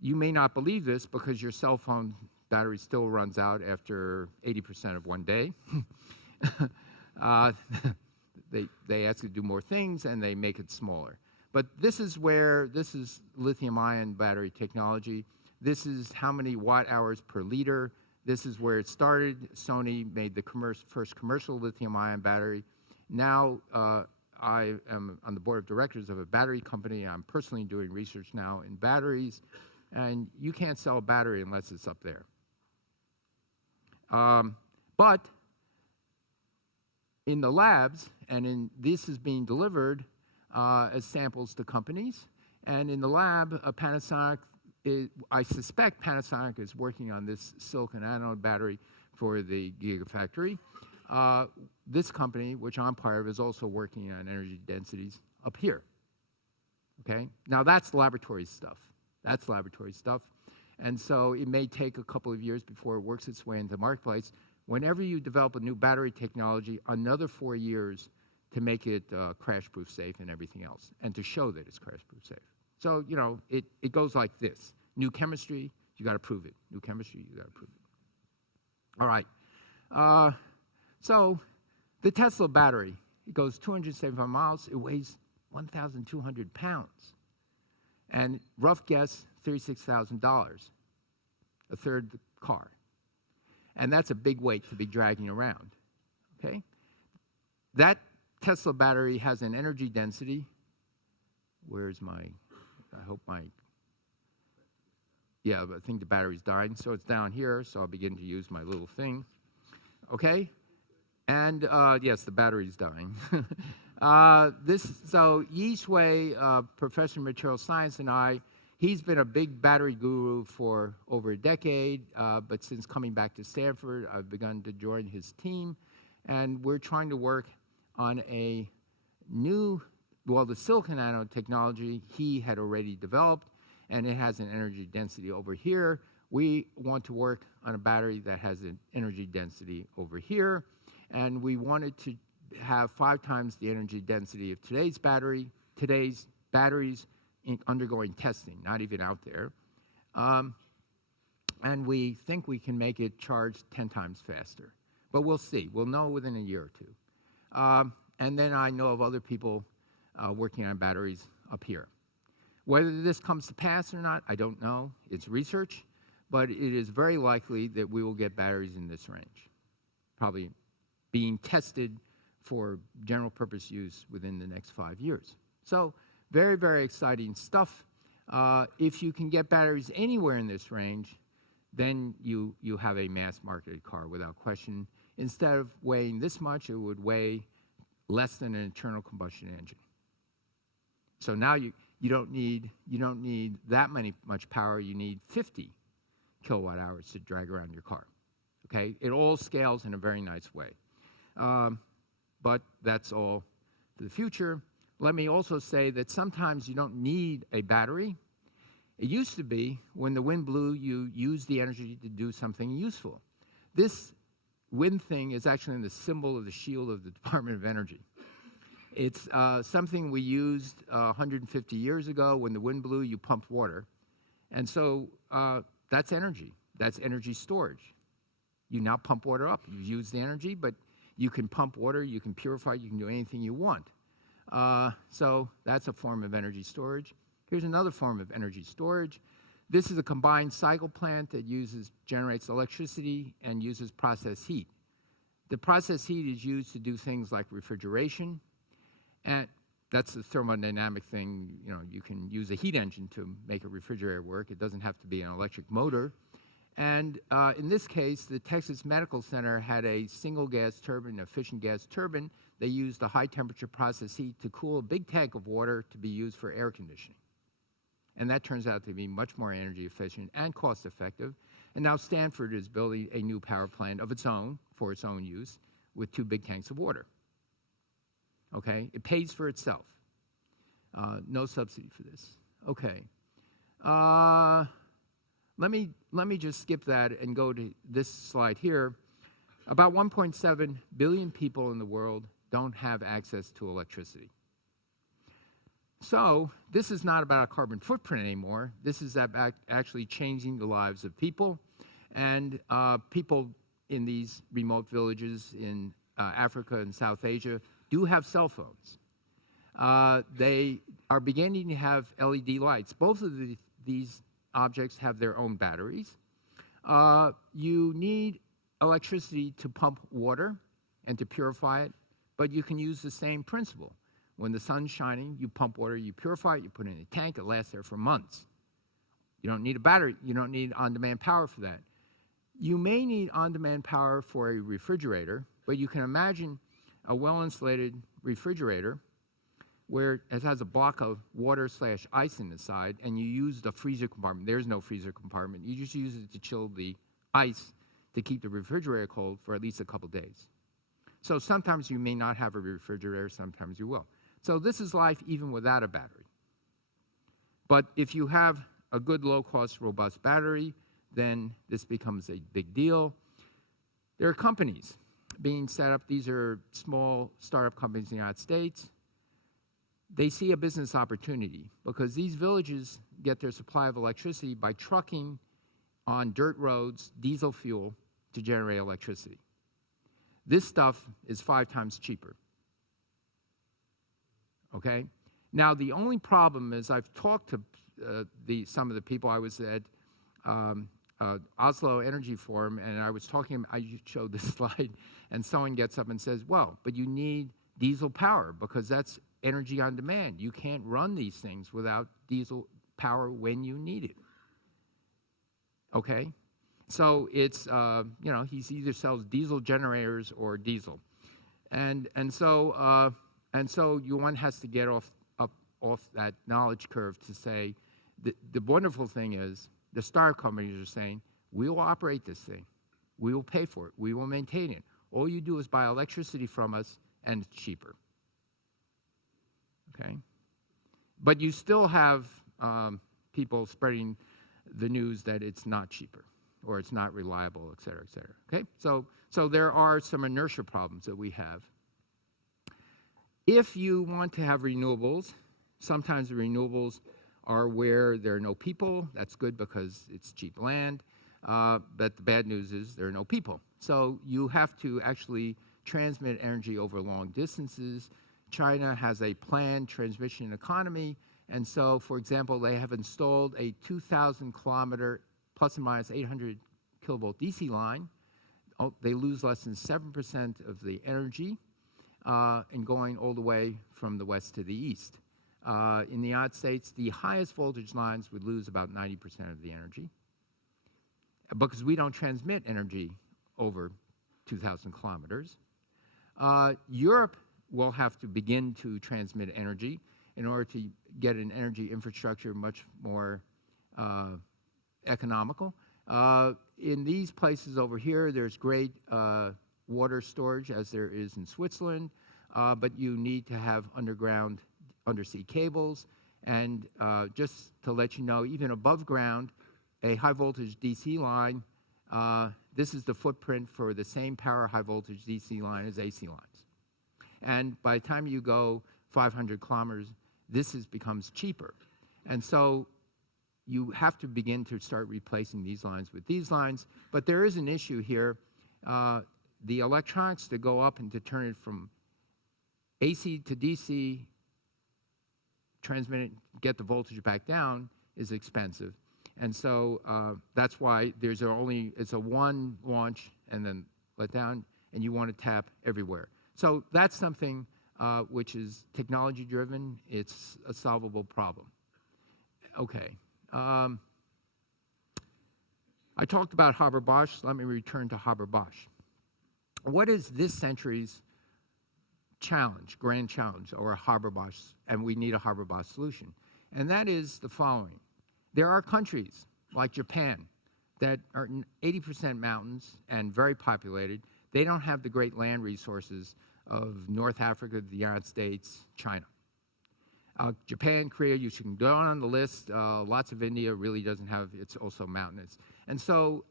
You may not believe this because your cell phone battery still runs out after 80% of one day. They ask you to do more things, and they make it smaller. But this is lithium-ion battery technology. This is how many watt-hours per liter. This is where it started. Sony made the first commercial lithium-ion battery. Now I am on the board of directors of a battery company. I'm personally doing research now in batteries. And you can't sell a battery unless it's up there. But in the labs, this is being delivered as samples to companies. And in the lab, Panasonic, I suspect Panasonic is working on this silicon anode battery for the gigafactory. This company, which I'm part of, is also working on energy densities up here. Okay? Now that's laboratory stuff. And so it may take a couple of years before it works its way into the marketplace. whenever you develop a new battery technology, another 4 years to make it crash-proof safe and everything else, and to show that it's crash-proof safe. So, you know, it goes like this. New chemistry, you got to prove it. New chemistry, you got to prove it. All right. So the Tesla battery, it goes 275 miles. It weighs 1,200 pounds. And rough guess, $36,000, a third the car. And that's a big weight to be dragging around, okay? That Tesla battery has an energy density. Where's my, I hope my, yeah, I think the battery's dying. So it's down here, so I'll begin to use my little thing, okay? And yes, the battery's dying. So Yi Shui, professor of material science, and I, he's been a big battery guru for over a decade, but since coming back to Stanford, I've begun to join his team, and we're trying to work on a new, well, the silicon anode technology he had already developed, and it has an energy density over here. We want to work on a battery that has an energy density over here, and we wanted to have 5 times the energy density of today's batteries undergoing testing, not even out there. And we think we can make it charge 10 times faster. But we'll see. We'll know within a year or two. And then I know of other people working on batteries up here. Whether this comes to pass or not, I don't know. It's research. But it is very likely that we will get batteries in this range, probably being tested for general purpose use within the next 5 years. So very, very exciting stuff. If you can get batteries anywhere in this range, then you have a mass-marketed car without question. Instead of weighing this much, it would weigh less than an internal combustion engine. So now you don't need that much power. You need 50 kilowatt hours to drag around your car. Okay, it all scales in a very nice way. But that's all for the future. Let me also say that sometimes you don't need a battery. It used to be when the wind blew, you used the energy to do something useful. This wind thing is actually the symbol of the shield of the Department of Energy. It's something we used 150 years ago. When the wind blew, you pumped water. And so that's energy. That's energy storage. You now pump water up. You use the energy, but you can pump water, you can purify, you can do anything you want. So that's a form of energy storage. Here's another form of energy storage. This is a combined cycle plant that generates electricity and uses process heat. The process heat is used to do things like refrigeration, and that's the thermodynamic thing. You know, you can use a heat engine to make a refrigerator work. It doesn't have to be an electric motor. And in this case, the Texas Medical Center had a single gas turbine, a fission gas turbine. They used the high temperature process heat to cool a big tank of water to be used for air conditioning. And that turns out to be much more energy efficient and cost effective. And now Stanford is building a new power plant of its own for its own use with 2 big tanks of water. Okay, it pays for itself. No subsidy for this. Okay. Let me just skip that and go to this slide here. About 1.7 billion people in the world don't have access to electricity. So this is not about a carbon footprint anymore. This is about actually changing the lives of people. And people in these remote villages in Africa and South Asia do have cell phones. They are beginning to have LED lights. Both of these objects have their own batteries. You need electricity to pump water and to purify it, but you can use the same principle. When the sun's shining, you pump water, you purify it, you put it in a tank, it lasts there for months. You don't need a battery, you don't need on-demand power for that. You may need on-demand power for a refrigerator, but you can imagine a well-insulated refrigerator where it has a block of water/ice in the side, and you use the freezer compartment. There's no freezer compartment. You just use it to chill the ice to keep the refrigerator cold for at least a couple days. So sometimes you may not have a refrigerator, sometimes you will. So this is life even without a battery. But if you have a good, low-cost, robust battery, then this becomes a big deal. There are companies being set up. These are small startup companies in the United States. They see a business opportunity because these villages get their supply of electricity by trucking on dirt roads diesel fuel to generate electricity. This stuff is 5 times cheaper. Okay? Now, the only problem is I've talked to some of the people. I was at Oslo Energy Forum, and I was talking, I showed this slide, and someone gets up and says, well, but you need diesel power because that's energy on demand. You can't run these things without diesel power when you need it. Okay? So it's, you know, he either sells diesel generators or diesel. And so one has to get off that knowledge curve to say, the wonderful thing is, the startup companies are saying, we will operate this thing. We will pay for it. We will maintain it. All you do is buy electricity from us, and it's cheaper. Okay? But you still have people spreading the news that it's not cheaper, or it's not reliable, et cetera, et cetera. Okay? So there are some inertia problems that we have. If you want to have renewables, sometimes the renewables are where there are no people. That's good because it's cheap land. But the bad news is there are no people. So you have to actually transmit energy over long distances. China has a planned transmission economy. And so, for example, they have installed a 2,000 kilometer plus or minus 800 kilovolt DC line. They lose less than 7% of the energy and going all the way from the west to the east. In the United States, the highest voltage lines would lose about 90% of the energy because we don't transmit energy over 2,000 kilometers. Europe will have to begin to transmit energy in order to get an energy infrastructure much more economical. In these places over here, there's great water storage, as there is in Switzerland, but you need to have undersea cables. And just to let you know, even above ground, a high voltage DC line, this is the footprint for the same power high voltage DC line as AC lines. And by the time you go 500 kilometers, this becomes cheaper. And so you have to begin to start replacing these lines with these lines. But there is an issue here. The electronics to go up and to turn it from AC to DC, transmit it, get the voltage back down is expensive. And so that's why it's a one launch and then let down, and you want to tap everywhere. So that's something which is technology driven. It's a solvable problem. Okay. I talked about Haber-Bosch. Let me return to Haber-Bosch. What is this century's challenge, grand challenge, or a Haber-Bosch, and we need a Haber-Bosch solution? And that is the following. There are countries like Japan that are 80% mountains and very populated. They don't have the great land resources of North Africa, the United States, China. Japan, Korea, you should go on the list. Lots of India really doesn't have, it's also mountainous. And so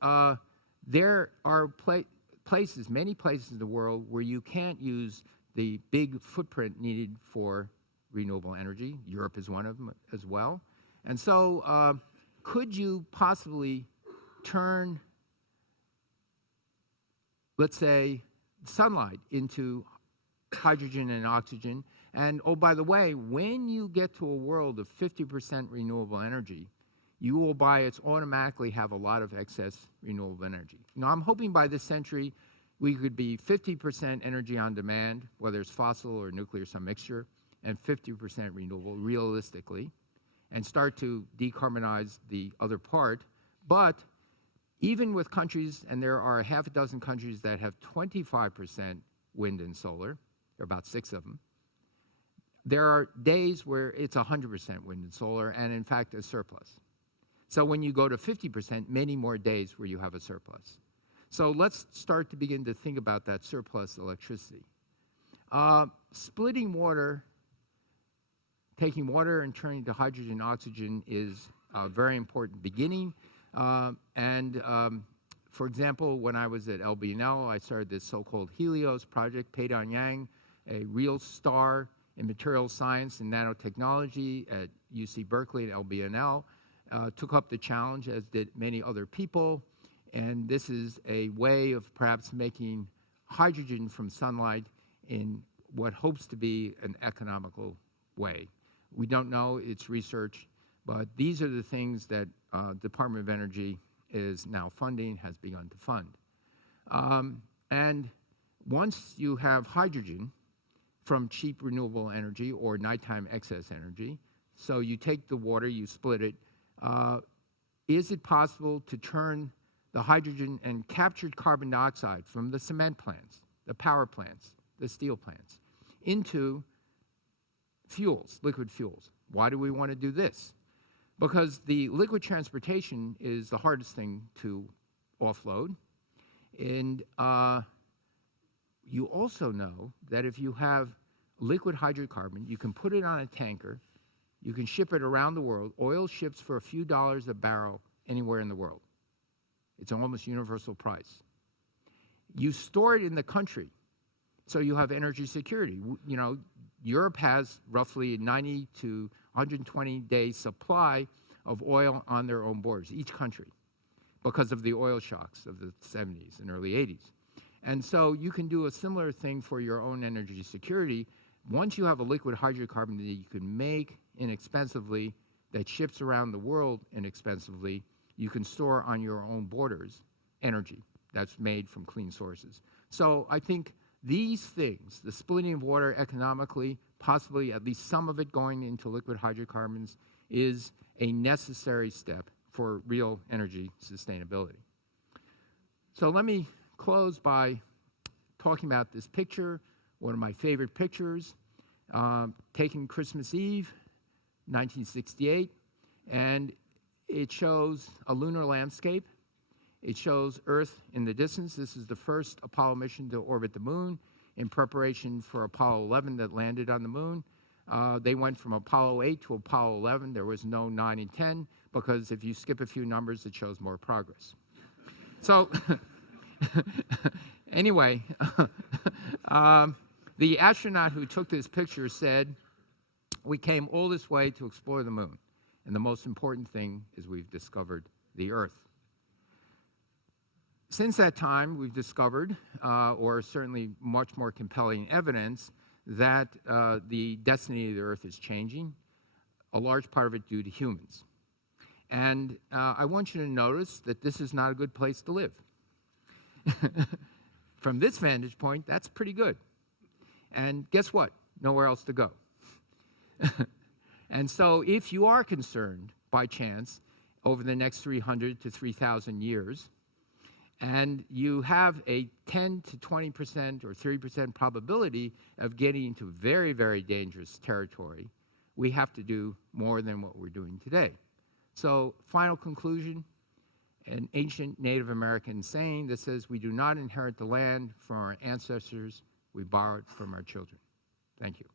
there are places, many places in the world where you can't use the big footprint needed for renewable energy. Europe is one of them as well. And so could you possibly turn, let's say, sunlight into hydrogen and oxygen? And oh, by the way, when you get to a world of 50% renewable energy, you will automatically have a lot of excess renewable energy. Now, I'm hoping by this century we could be 50% energy on demand, whether it's fossil or nuclear, some mixture, and 50% renewable realistically, and start to decarbonize the other part. But even with countries, and there are half a dozen countries that have 25% wind and solar, there are about 6 of them, there are days where it's 100% wind and solar, and in fact, a surplus. So when you go to 50%, many more days where you have a surplus. So let's start to begin to think about that surplus electricity. Splitting water, taking water and turning to hydrogen and oxygen is a very important beginning. For example, when I was at LBNL, I started this so-called Helios project. Pei-Dan Yang, a real star in materials science and nanotechnology at UC Berkeley and LBNL, took up the challenge, as did many other people. And this is a way of perhaps making hydrogen from sunlight in what hopes to be an economical way. We don't know, it's research, but these are the things that Department of Energy is now funding, has begun to fund. And once you have hydrogen from cheap renewable energy or nighttime excess energy, so you take the water, you split it, is it possible to turn the hydrogen and captured carbon dioxide from the cement plants, the power plants, the steel plants, into fuels, liquid fuels? Why do we want to do this? Because the liquid transportation is the hardest thing to offload. And you also know that if you have liquid hydrocarbon, you can put it on a tanker, you can ship it around the world. Oil ships for a few dollars a barrel anywhere in the world. It's an almost universal price. You store it in the country, so you have energy security. You know, Europe has roughly 90 to 120 days supply of oil on their own borders, each country, because of the oil shocks of the 70s and early 80s. And so you can do a similar thing for your own energy security. Once you have a liquid hydrocarbon that you can make inexpensively, that ships around the world inexpensively, you can store on your own borders energy that's made from clean sources. So I think these things, the splitting of water economically, possibly at least some of it going into liquid hydrocarbons, is a necessary step for real energy sustainability. So let me close by talking about this picture, one of my favorite pictures, taken Christmas Eve, 1968, and it shows a lunar landscape. It shows Earth in the distance. This is the first Apollo mission to orbit the moon in preparation for Apollo 11 that landed on the moon. They went from Apollo 8 to Apollo 11. There was no 9 and 10 because if you skip a few numbers, it shows more progress. So anyway, the astronaut who took this picture said, "We came all this way to explore the moon, and the most important thing is we've discovered the Earth." Since that time, we've discovered, or certainly much more compelling evidence, that the destiny of the Earth is changing, a large part of it due to humans. And I want you to notice that this is not a good place to live. From this vantage point, that's pretty good. And guess what? Nowhere else to go. And so if you are concerned, by chance, over the next 300 to 3,000 years, and you have a 10 to 20% or 30% probability of getting into very, very dangerous territory, we have to do more than what we're doing today. So, final conclusion, an ancient Native American saying that says, "We do not inherit the land from our ancestors, we borrow it from our children." Thank you.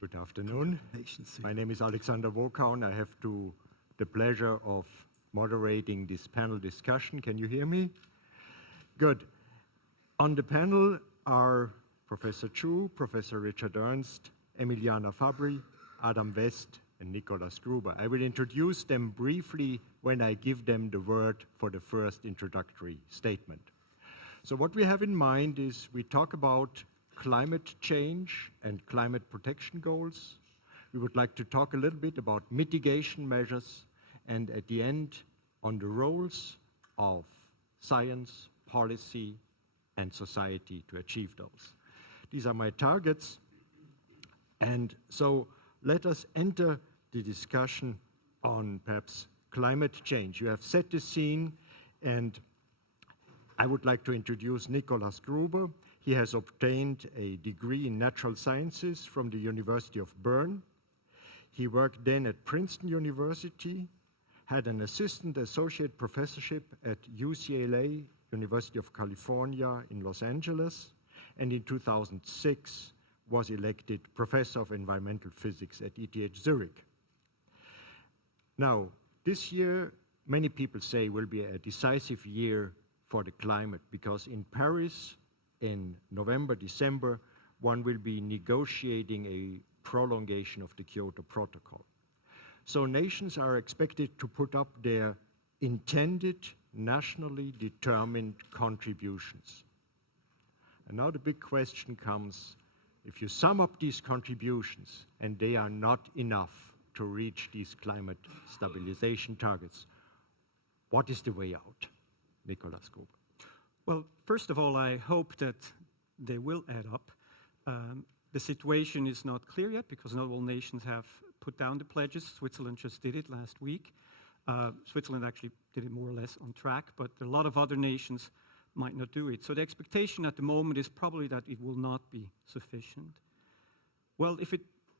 Good afternoon. My name is Alexander Wokau, and I have the pleasure of moderating this panel discussion. Can you hear me? Good. On the panel are Professor Chu, Professor Richard Ernst, Emiliana Fabri, Adam West, and Nicholas Gruber. I will introduce them briefly when I give them the word for the first introductory statement. So what we have in mind is we talk about climate change and climate protection goals. We would like to talk a little bit about mitigation measures, and at the end, on the roles of science, policy, and society to achieve those. These are my targets. And so let us enter the discussion on perhaps climate change. You have set the scene, and I would like to introduce Nicholas Gruber. He has obtained a degree in natural sciences from the University of Bern. He worked then at Princeton University, had an assistant associate professorship at UCLA, University of California in Los Angeles, and in 2006 was elected professor of environmental physics at ETH Zurich. Now, this year, many people say will be a decisive year for the climate, because in Paris, in November, December, one will be negotiating a prolongation of the Kyoto Protocol. So nations are expected to put up their intended, nationally determined contributions. And now the big question comes, if you sum up these contributions and they are not enough to reach these climate stabilization targets, what is the way out? Nicolas Gruber. Well, first of all, I hope that they will add up. The situation is not clear yet because not all nations have put down the pledges. Switzerland just did it last week. Switzerland actually did it more or less on track, but a lot of other nations might not do it. So the expectation at the moment is probably that it will not be sufficient. Well, if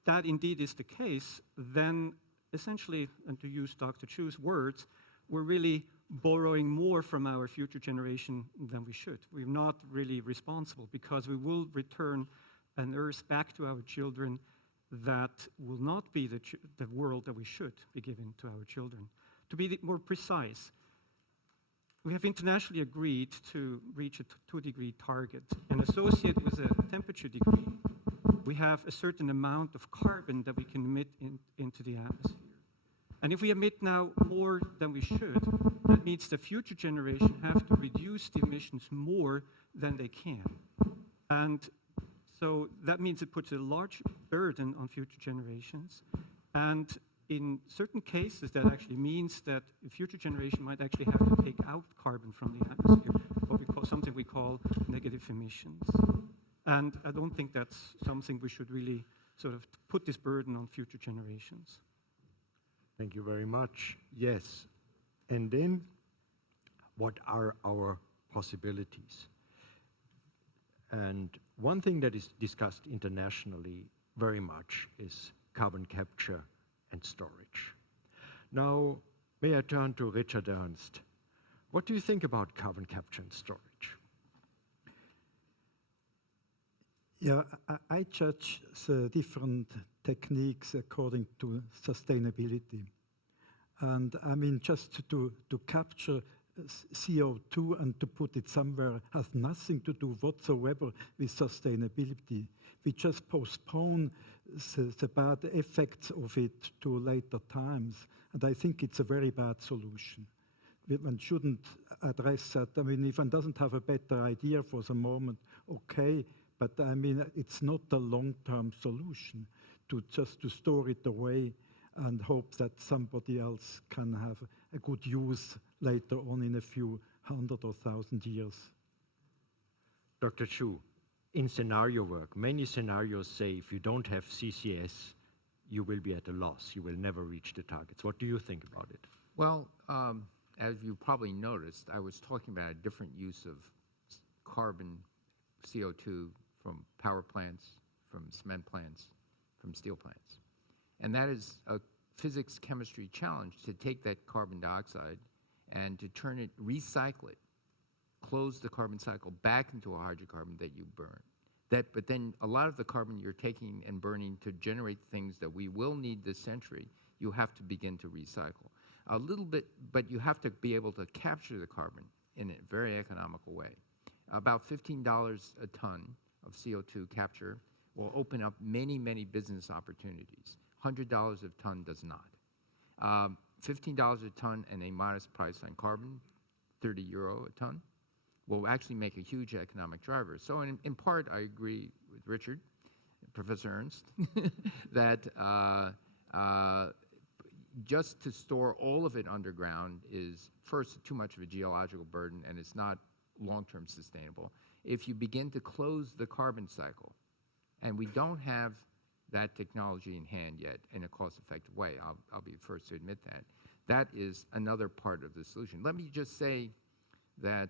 that indeed is the case, then essentially, and to use Dr. Chu's words, we're really borrowing more from our future generation than we should. We're not really responsible because we will return an Earth back to our children that will not be the world that we should be giving to our children. To be more precise, we have internationally agreed to reach a 2-degree target, and associated with a temperature degree, we have a certain amount of carbon that we can emit into the atmosphere. And if we emit now more than we should, that means the future generation have to reduce the emissions more than they can. And so that means it puts a large burden on future generations. And in certain cases, that actually means that the future generation might actually have to take out carbon from the atmosphere, what we call something we call negative emissions. And I don't think that's something we should really sort of put this burden on future generations. Thank you very much. Yes. And then, what are our possibilities? And one thing that is discussed internationally very much is carbon capture and storage. Now, may I turn to Richard Ernst? What do you think about carbon capture and storage? Yeah, I judge the different techniques according to sustainability. And I mean, just to capture CO2 and to put it somewhere has nothing to do whatsoever with sustainability. We just postpone the bad effects of it to later times. And I think it's a very bad solution. One shouldn't address that. I mean, if one doesn't have a better idea for the moment, okay. But I mean, it's not a long-term solution to just to store it away and hope that somebody else can have a good use later on in a few 100 or 1,000 years. Dr. Chu, in scenario work, many scenarios say if you don't have CCS, you will be at a loss. You will never reach the targets. What do you think about it? Well, as you probably noticed, I was talking about a different use of carbon, CO2 from power plants, from cement plants, from steel plants. And that is a physics chemistry challenge to take that carbon dioxide and to turn it, recycle it, close the carbon cycle back into a hydrocarbon that you burn. But then a lot of the carbon you're taking and burning to generate things that we will need this century, you have to begin to recycle. A little bit, but you have to be able to capture the carbon in a very economical way. About $15 a ton of CO2 capture will open up many, many business opportunities. $100 a ton does not. $15 a ton and a modest price on carbon, 30 euro a ton, will actually make a huge economic driver. So in part, I agree with Richard, Professor Ernst, that just to store all of it underground is, first, too much of a geological burden, and it's not long-term sustainable. If you begin to close the carbon cycle, and we don't have that technology in hand yet in a cost-effective way, I'll be the first to admit that, that is another part of the solution. Let me just say that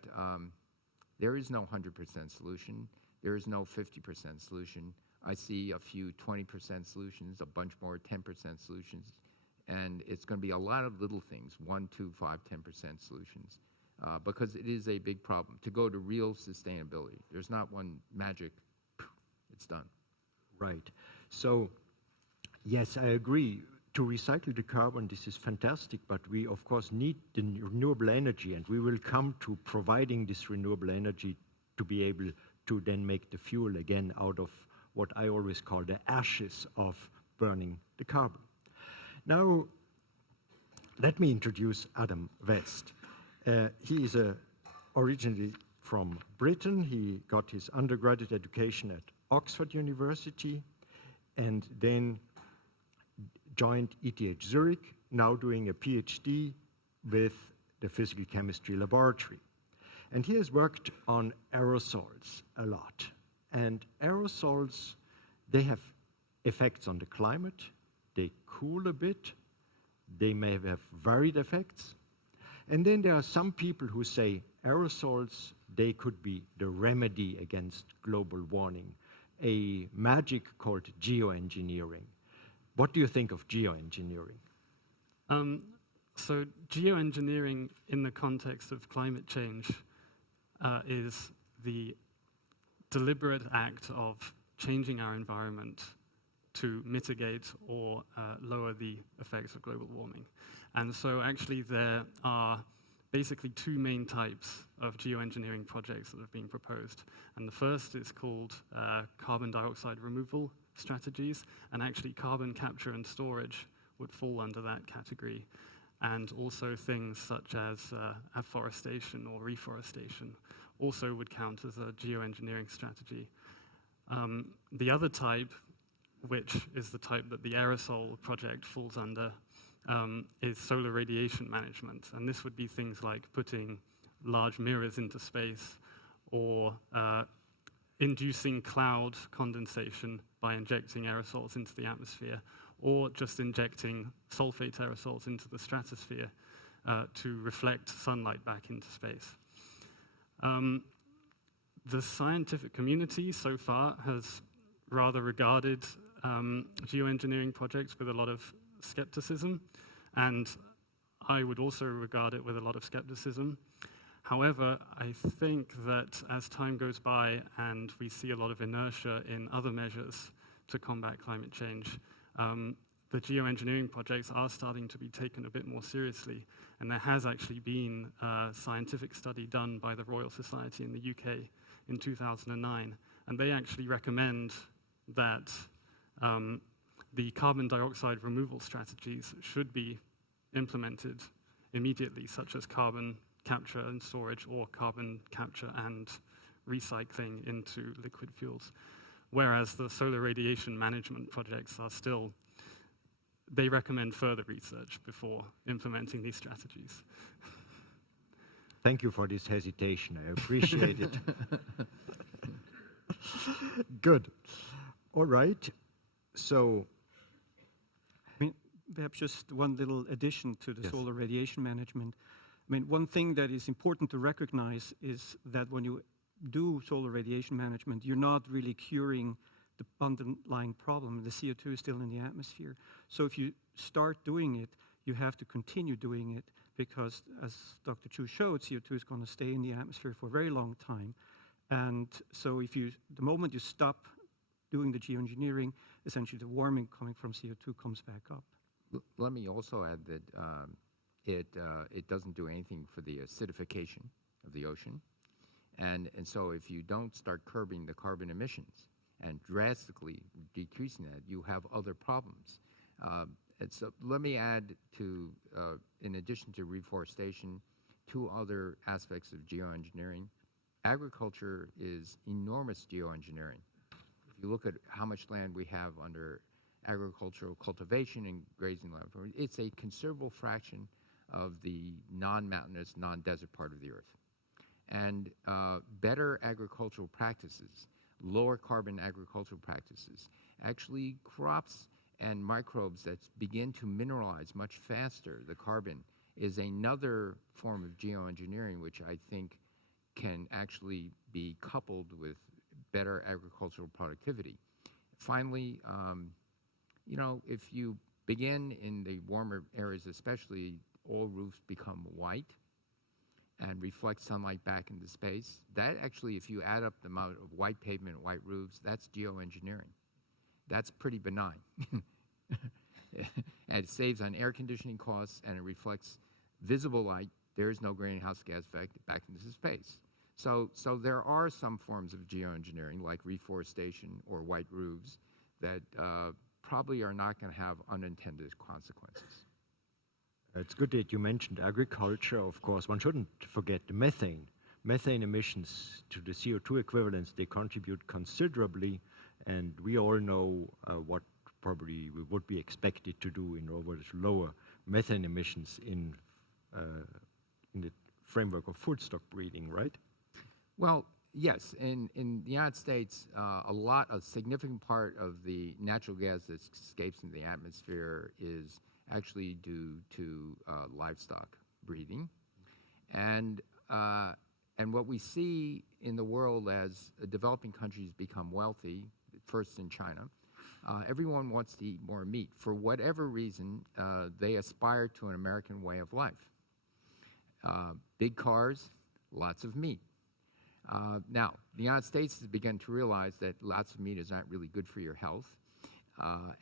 there is no 100% solution. There is no 50% solution. I see a few 20% solutions, a bunch more 10% solutions, and it's going to be a lot of little things, 1, 2, 5, 10% solutions, because it is a big problem. To go to real sustainability, there's not one magic, it's done. Right. So, yes, I agree. To recycle the carbon, this is fantastic, but we, of course, need the renewable energy, and we will come to providing this renewable energy to be able to then make the fuel again out of what I always call the ashes of burning the carbon. Now, let me introduce Adam West. He is originally from Britain. He got his undergraduate education at Oxford University and then joined ETH Zurich, now doing a PhD with the Physical Chemistry Laboratory. And he has worked on aerosols a lot. And aerosols, they have effects on the climate. They cool a bit. They may have varied effects. And then there are some people who say aerosols, they could be the remedy against global warming, a magic called geoengineering. What do you think of geoengineering? So geoengineering in the context of climate change is the deliberate act of changing our environment to mitigate or lower the effects of global warming. And so actually there are basically two main types of geoengineering projects that have been proposed. And the first is called carbon dioxide removal strategies, and actually carbon capture and storage would fall under that category. And also things such as afforestation or reforestation also would count as a geoengineering strategy. The other type, which is the type that the aerosol project falls under, is solar radiation management. And this would be things like putting large mirrors into space or inducing cloud condensation by injecting aerosols into the atmosphere, or just injecting sulfate aerosols into the stratosphere to reflect sunlight back into space. The scientific community so far has rather regarded geoengineering projects with a lot of skepticism, and I would also regard it with a lot of skepticism. However, I think that as time goes by and we see a lot of inertia in other measures to combat climate change, the geoengineering projects are starting to be taken a bit more seriously. And there has actually been a scientific study done by the Royal Society in the UK in 2009. And they actually recommend that the carbon dioxide removal strategies should be implemented immediately, such as carbon capture and storage or carbon capture and recycling into liquid fuels. Whereas the solar radiation management projects are still, they recommend further research before implementing these strategies. Thank you for this hesitation. I appreciate it. Good. All right. So, I mean, perhaps just one little addition to the solar radiation management. I mean, one thing that is important to recognize is that when you do solar radiation management, you're not really curing the underlying problem. The CO2 is still in the atmosphere. So if you start doing it, you have to continue doing it because, as Dr. Chu showed, CO2 is going to stay in the atmosphere for a very long time. And so if you, the moment you stop doing the geoengineering, essentially the warming coming from CO2 comes back up. Let me also add that it doesn't do anything for the acidification of the ocean. And so if you don't start curbing the carbon emissions and drastically decreasing that, you have other problems. And so let me add to, in addition to reforestation, two other aspects of geoengineering. Agriculture is enormous geoengineering. If you look at how much land we have under agricultural cultivation and grazing land, it's a considerable fraction of the non-mountainous, non-desert part of the earth. And better agricultural practices, lower carbon agricultural practices, actually crops and microbes that begin to mineralize much faster the carbon is another form of geoengineering which I think can actually be coupled with better agricultural productivity. Finally, you know, if you begin in the warmer areas especially, all roofs become white and reflect sunlight back into space. That actually, if you add up the amount of white pavement and white roofs, that's geoengineering. That's pretty benign. And it saves on air conditioning costs, and it reflects visible light. There is no greenhouse gas effect back into space. So there are some forms of geoengineering, like reforestation or white roofs, that probably are not going to have unintended consequences. It's good that you mentioned agriculture. Of course, one shouldn't forget the methane. Methane emissions to the CO2 equivalents, they contribute considerably, and we all know what probably we would be expected to do in order to lower methane emissions in the framework of food stock breeding, right? Well, yes. In the United States, a significant part of the natural gas that escapes into the atmosphere is actually due to livestock breeding. And what we see in the world as developing countries become wealthy, first in China, everyone wants to eat more meat. For whatever reason, they aspire to an American way of life. Big cars, lots of meat. Now, the United States has begun to realize that lots of meat is not really good for your health.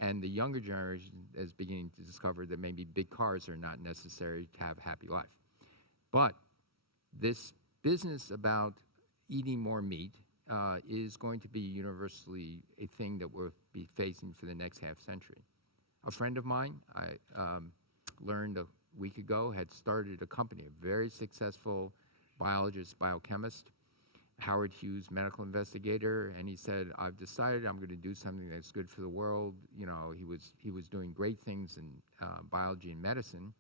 And the younger generation is beginning to discover that maybe big cars are not necessary to have a happy life. But this business about eating more meat is going to be universally a thing that we'll be facing for the next half century. A friend of mine, I learned a week ago, had started a company, a very successful biologist, biochemist, Howard Hughes medical investigator, and he said, I've decided I'm going to do something that's good for the world. You know, he was doing great things in biology and medicine,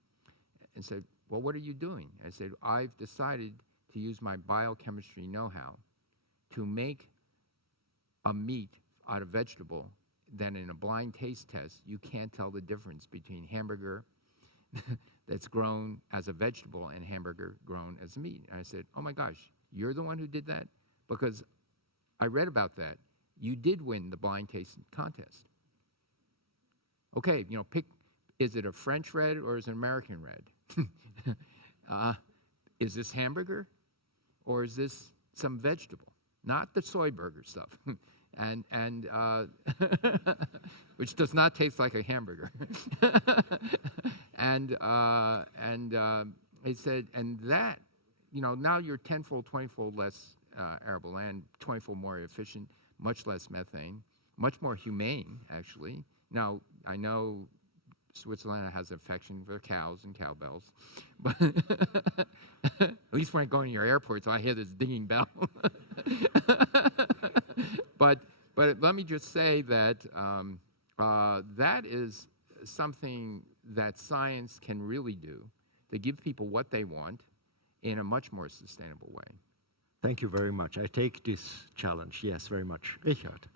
and said, well, what are you doing? I said, I've decided to use my biochemistry know-how to make a meat out of vegetable that in a blind taste test, you can't tell the difference between hamburger that's grown as a vegetable and hamburger grown as meat. And I said, oh my gosh, you're the one who did that? Because I read about that. You did win the blind taste contest. Okay, you know, pick, is it a French red or is it an American red? Is this hamburger or is this some vegetable? Not the soy burger stuff, and which does not taste like a hamburger. and he said, and that, you know, now you're 10-fold, 20-fold less arable land, 20-fold more efficient, much less methane, much more humane, actually. Now, I know Switzerland has affection for cows and cowbells, but at least when I go in your airport, so I hear this dinging bell. But let me just say that that is something that science can really do to give people what they want in a much more sustainable way. Thank you very much. I take this challenge, yes, very much. Richard.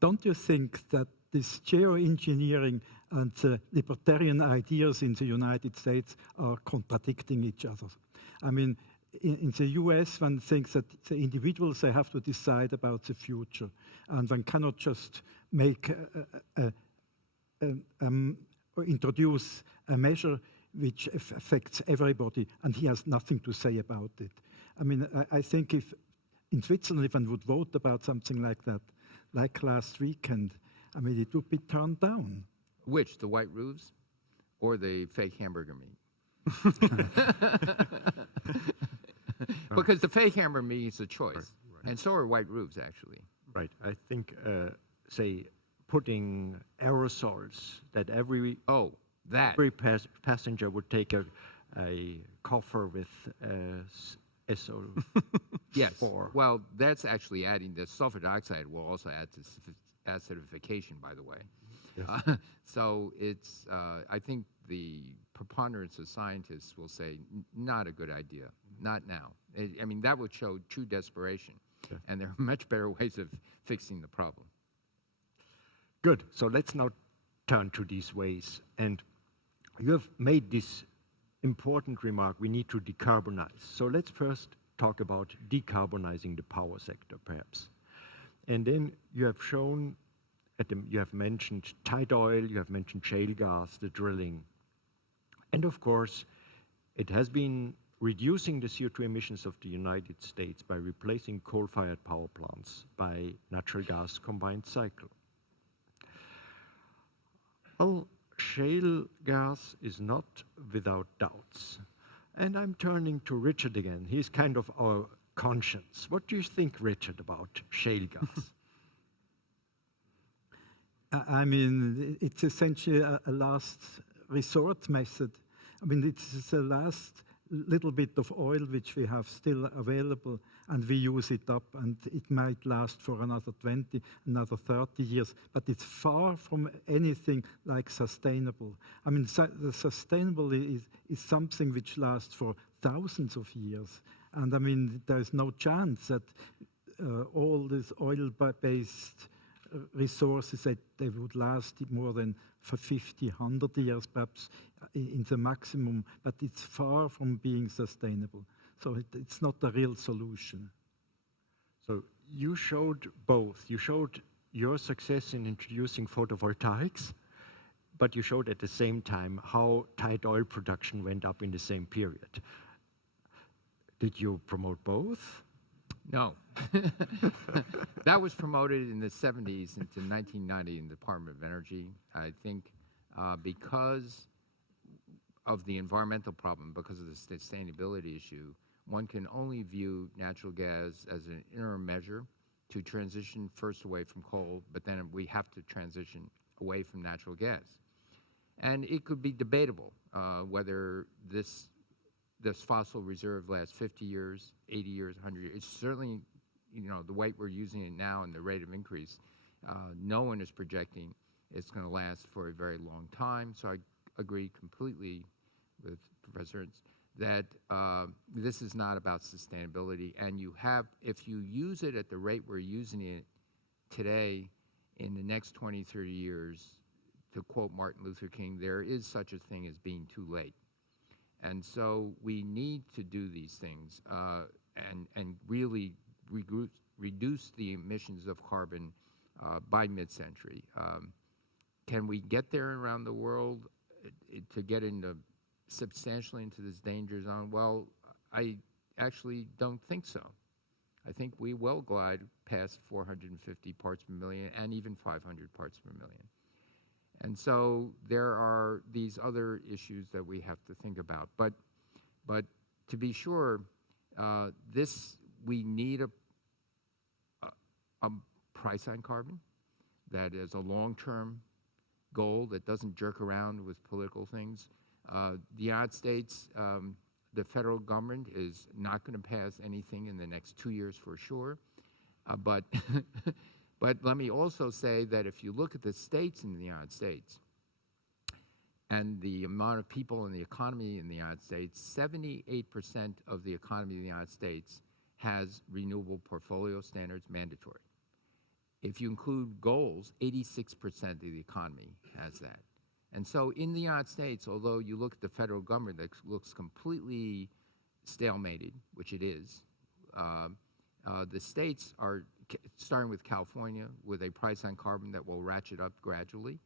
Don't you think that this geoengineering and libertarian ideas in the United States are contradicting each other? I mean, in the US, one thinks that the individuals, they have to decide about the future, and one cannot just make or introduce a measure which affects everybody, and he has nothing to say about it. I mean, I think if in Switzerland, if one would vote about something like that, like last weekend, I mean, it would be turned down. Which, the white roofs or the fake hamburger meat? Because the fake hamburger meat is a choice, right. And so are white roofs, actually. Right. I think, say, putting aerosols that every passenger would take a coffer with SO. Yes. Well, that's actually adding the sulfur dioxide will also add to acidification, by the way. Yes. So it's, I think the preponderance of scientists will say, not a good idea, not now. I mean, that would show true desperation, yeah. And there are much better ways of fixing the problem. Good, so let's now turn to these ways. And you have made this important remark, we need to decarbonize. So let's first talk about decarbonizing the power sector, perhaps. And then you have shown, you have mentioned tight oil, you have mentioned shale gas, the drilling. And of course, it has been reducing the CO2 emissions of the United States by replacing coal-fired power plants by natural gas combined cycle. Well, shale gas is not without doubts. And I'm turning to Richard again. He's kind of our conscience. What do you think, Richard, about shale gas? I mean, it's essentially a last resort method. I mean, it's the last little bit of oil which we have still available, and we use it up, and it might last for another 20, another 30 years, but it's far from anything like sustainable. I mean, the sustainable is something which lasts for thousands of years, and I mean, there's no chance that all these oil-based resources, that they would last more than for 50, 100 years, perhaps in the maximum, but it's far from being sustainable. So it's not a real solution. So you showed both. You showed your success in introducing photovoltaics, but you showed at the same time how tight oil production went up in the same period. Did you promote both? No. That was promoted in the 70s into 1990 in the Department of Energy. I think because of the environmental problem, because of the sustainability issue, one can only view natural gas as an interim measure to transition first away from coal, but then we have to transition away from natural gas. And it could be debatable whether this fossil reserve lasts 50 years, 80 years, 100 years. It's certainly, you know, the way we're using it now and the rate of increase, no one is projecting it's going to last for a very long time. So I agree completely with Professor Ernst that this is not about sustainability. And you have, if you use it at the rate we're using it today, in the next 20, 30 years, to quote Martin Luther King, there is such a thing as being too late. And so we need to do these things and really reduce the emissions of carbon by mid-century. Can we get there around the world to get substantially into this danger zone? Well, I actually don't think so. I think we will glide past 450 parts per million and even 500 parts per million. And so there are these other issues that we have to think about. But to be sure, we need a price on carbon that is a long-term goal that doesn't jerk around with political things. The United States, the federal government is not going to pass anything in the next 2 years for sure. But let me also say that if you look at the states in the United States and the amount of people in the economy in the United States, 78% of the economy in the United States has renewable portfolio standards mandatory. If you include goals, 86% of the economy has that. And so in the United States, although you look at the federal government that looks completely stalemated, which it is, the states are starting with California with a price on carbon that will ratchet up gradually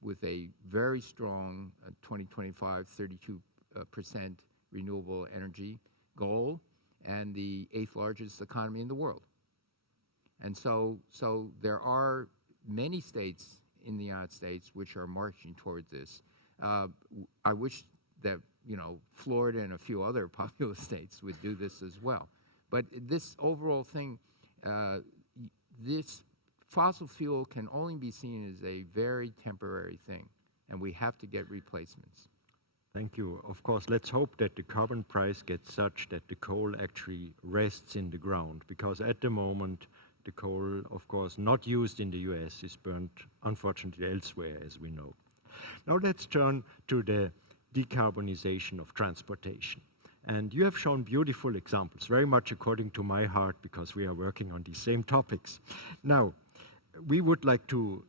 with a very strong 2025 32% renewable energy goal and the 8th largest economy in the world. And so there are many states in the United States which are marching towards this. I wish that, you know, Florida and a few other populous states would do this as well. But this overall thing, this fossil fuel can only be seen as a very temporary thing, and we have to get replacements. Thank you. Of course, let's hope that the carbon price gets such that the coal actually rests in the ground, because at the moment, the coal, of course, not used in the US is burnt, unfortunately, elsewhere, as we know. Now let's turn to the decarbonization of transportation. And you have shown beautiful examples, very much according to my heart, because we are working on these same topics. Now, we would like to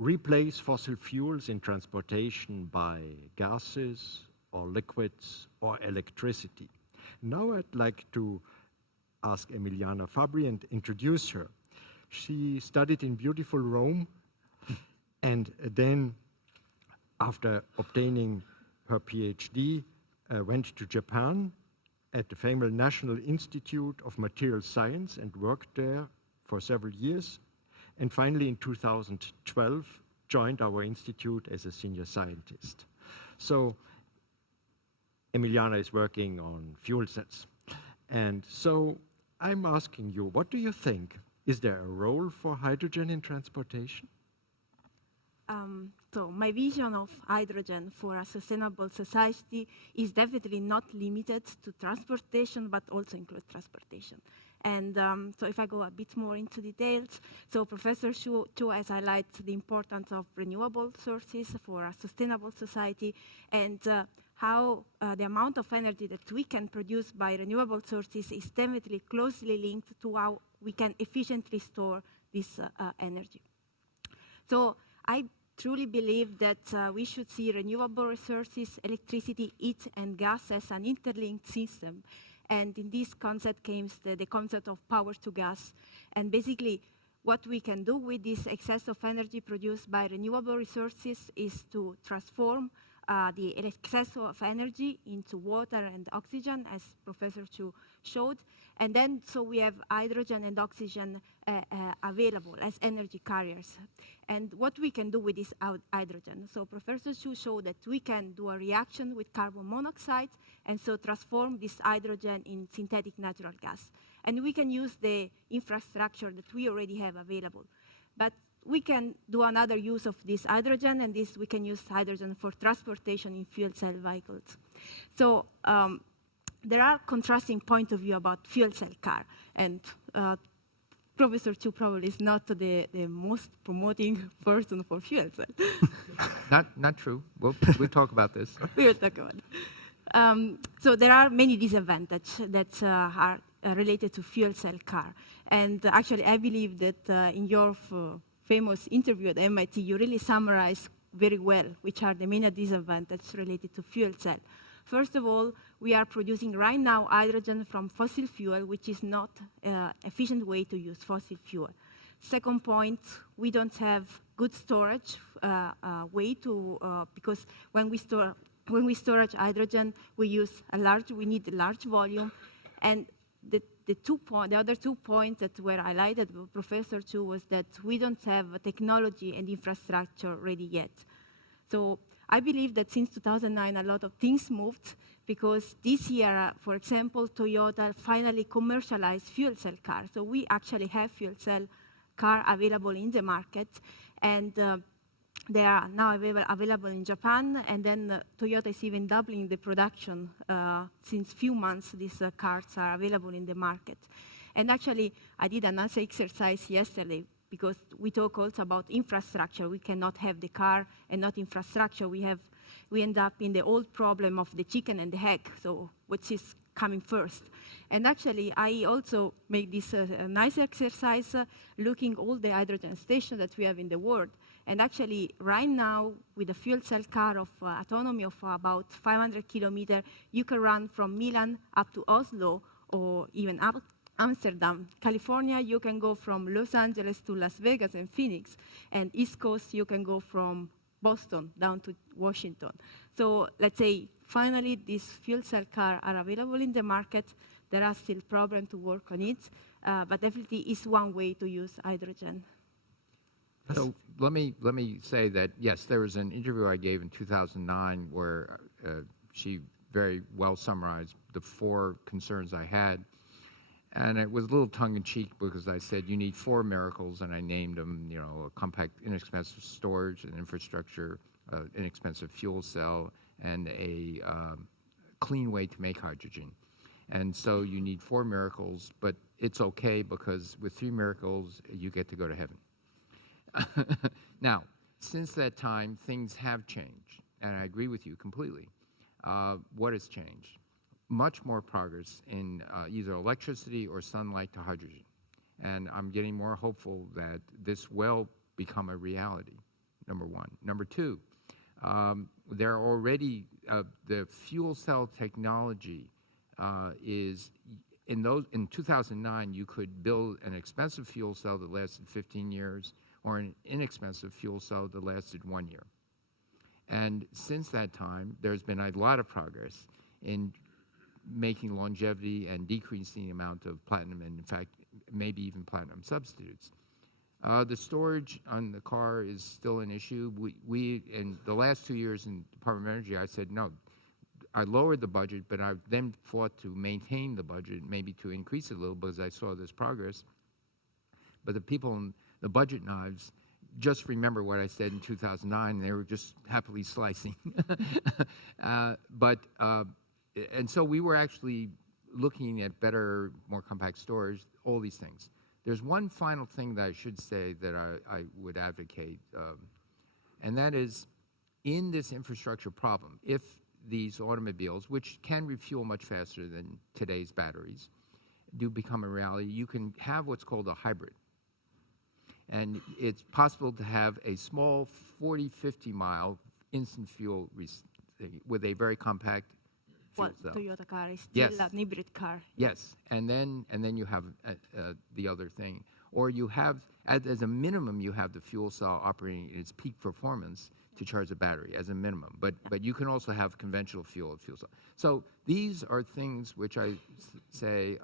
replace fossil fuels in transportation by gases or liquids or electricity. Now I'd like to ask Emiliana Fabri and introduce her. She studied in beautiful Rome, and then after obtaining her PhD, went to Japan at the famous National Institute of Material Science and worked there for several years. And finally, in 2012, joined our institute as a senior scientist. So Emiliana is working on fuel cells. And so I'm asking you, what do you think? Is there a role for hydrogen in transportation? So my vision of hydrogen for a sustainable society is definitely not limited to transportation, but also include transportation. And so if I go a bit more into details, so Professor Chu has highlighted the importance of renewable sources for a sustainable society, and how the amount of energy that we can produce by renewable sources is definitely closely linked to how we can efficiently store this energy. So I truly believe that we should see renewable resources, electricity, heat, and gas as an interlinked system. And in this concept comes the concept of power to gas. And basically, what we can do with this excess of energy produced by renewable resources is to transform the excess of energy into water and oxygen, as Professor Chu showed. And then, so we have hydrogen and oxygen available as energy carriers. And what we can do with this hydrogen. So Professor Chu showed that we can do a reaction with carbon monoxide and so transform this hydrogen in synthetic natural gas. And we can use the infrastructure that we already have available. But we can do another use of this hydrogen, and this we can use hydrogen for transportation in fuel cell vehicles. So there are contrasting point of view about fuel cell car, and Professor Chu probably is not the most promoting person for fuel cell. Not true. We'll talk about this. We will talk about it. So there are many disadvantages that are related to fuel cell car. And actually, I believe that in your famous interview at MIT, you really summarized very well which are the main disadvantages related to fuel cell. First of all, we are producing right now hydrogen from fossil fuel, which is not an efficient way to use fossil fuel. Second point, we don't have good storage way to, because when we store hydrogen, we need a large volume. And the other 2 points that were highlighted by Professor Chu was that we don't have technology and infrastructure ready yet. So I believe that since 2009, a lot of things moved, because this year, for example, Toyota finally commercialized fuel cell cars. So we actually have fuel cell car available in the market, and they are now available in Japan, and then Toyota is even doubling the production. Since few months, these cars are available in the market. And actually, I did an exercise yesterday, because we talk also about infrastructure. We cannot have the car and not infrastructure. We end up in the old problem of the chicken and the egg, so which is coming first. And actually, I also made this nice exercise looking all the hydrogen stations that we have in the world. And actually, right now, with a fuel cell car of autonomy of about 500 kilometers, you can run from Milan up to Oslo, or even up Amsterdam. California, you can go from Los Angeles to Las Vegas and Phoenix. And East Coast, you can go from Boston down to Washington. So let's say, finally, these fuel cell cars are available in the market. There are still problems to work on it, but definitely is one way to use hydrogen. So let me say that, yes, there was an interview I gave in 2009 where she very well summarized the 4 concerns I had. And it was a little tongue-in-cheek, because I said you need 4 miracles, and I named them, you know, a compact, inexpensive storage and infrastructure, inexpensive fuel cell, and a clean way to make hydrogen. And so you need 4 miracles, but it's okay, because with 3 miracles, you get to go to heaven. Now, since that time, things have changed, and I agree with you completely. What has changed? Much more progress in either electricity or sunlight to hydrogen. And I'm getting more hopeful that this will become a reality, number one. Number two, there are already, the fuel cell technology is in 2009, you could build an expensive fuel cell that lasted 15 years or an inexpensive fuel cell that lasted 1 year. And since that time, there's been a lot of progress in making longevity and decreasing the amount of platinum, and in fact, maybe even platinum substitutes. The storage on the car is still an issue. We in the last 2 years in Department of Energy, I said, no, I lowered the budget, but I then fought to maintain the budget, maybe to increase it a little because I saw this progress. But the people in the budget knives just remember what I said in 2009. They were just happily slicing. And so we were actually looking at better, more compact storage, all these things. There's one final thing that I should say that I would advocate, and that is in this infrastructure problem, if these automobiles, which can refuel much faster than today's batteries, do become a reality, you can have what's called a hybrid. And it's possible to have a small 40, 50 mile instant fuel with a very compact fuel cell. Toyota car is still an hybrid car. Yes, and then you have the other thing. Or you have, as a minimum, you have the fuel cell operating at its peak performance to charge a battery as a minimum. But you can also have conventional fuel cell. So these are things which I say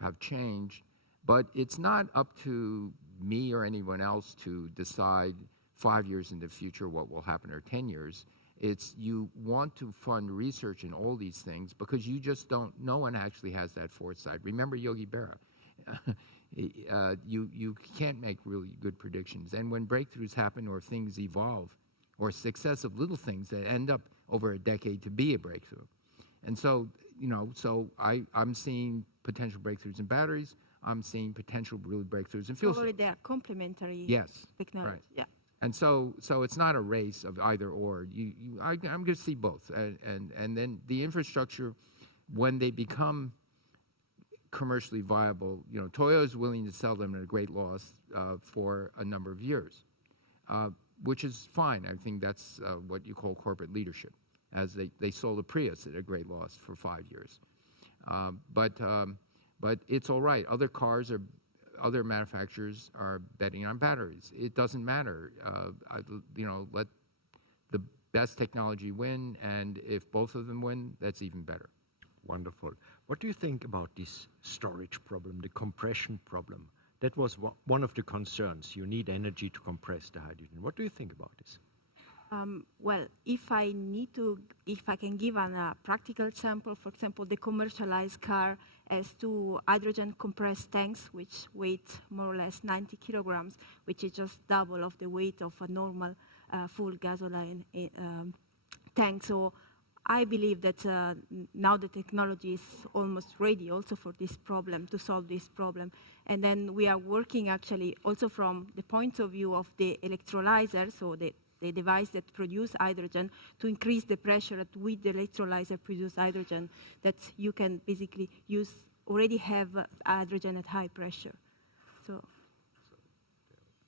have changed, but it's not up to me or anyone else to decide 5 years in the future what will happen, or 10 years. It's you want to fund research in all these things because you just don't, no one actually has that foresight. Remember Yogi Berra. You can't make really good predictions. And when breakthroughs happen or things evolve, or successive little things that end up over a decade to be a breakthrough. And so, I'm seeing potential breakthroughs in batteries. I'm seeing potential really breakthroughs in fuel cells. Probably they are complementary technology. Right. Yeah. And so it's not a race of either or. I'm going to see both. And then the infrastructure, when they become commercially viable, Toyota is willing to sell them at a great loss for a number of years, which is fine. I think that's what you call corporate leadership, as they sold a Prius at a great loss for 5 years. But it's all right. Other manufacturers are betting on batteries. It doesn't matter. Let the best technology win, and if both of them win, that's even better. Wonderful. What do you think about this storage problem, the compression problem? That was one of the concerns. You need energy to compress the hydrogen. What do you think about this? Well, if I can give a practical example, for example, the commercialized car has 2 hydrogen compressed tanks, which weigh more or less 90 kilograms, which is just double of the weight of a normal full gasoline tank. So I believe that now the technology is almost ready also for this problem, to solve this problem. And then we are working actually also from the point of view of the electrolyzer, so the device that produces hydrogen, to increase the pressure that with the electrolyzer produce hydrogen, that you can basically already have hydrogen at high pressure. So.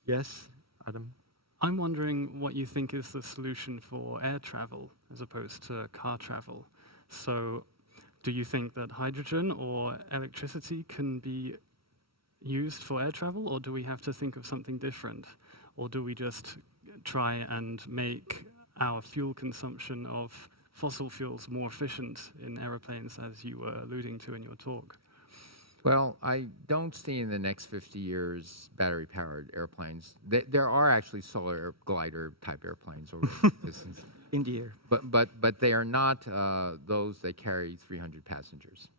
Yes, Adam? I'm wondering what you think is the solution for air travel as opposed to car travel. So do you think that hydrogen or electricity can be used for air travel, or do we have to think of something different? Or do we just try and make our fuel consumption of fossil fuels more efficient in aeroplanes, as you were alluding to in your talk? Well, I don't see in the next 50 years battery-powered airplanes. There are actually solar glider-type airplanes over distance. In the air. But they are not those that carry 300 passengers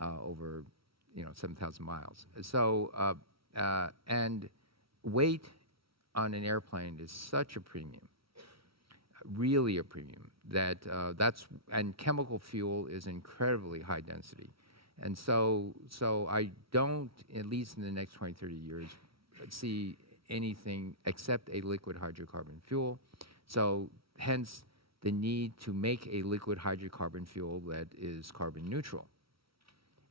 over 7,000 miles. So and weight on an airplane is such a premium, really a premium, that and chemical fuel is incredibly high density. And so I don't, at least in the next 20, 30 years, see anything except a liquid hydrocarbon fuel. So hence the need to make a liquid hydrocarbon fuel that is carbon neutral.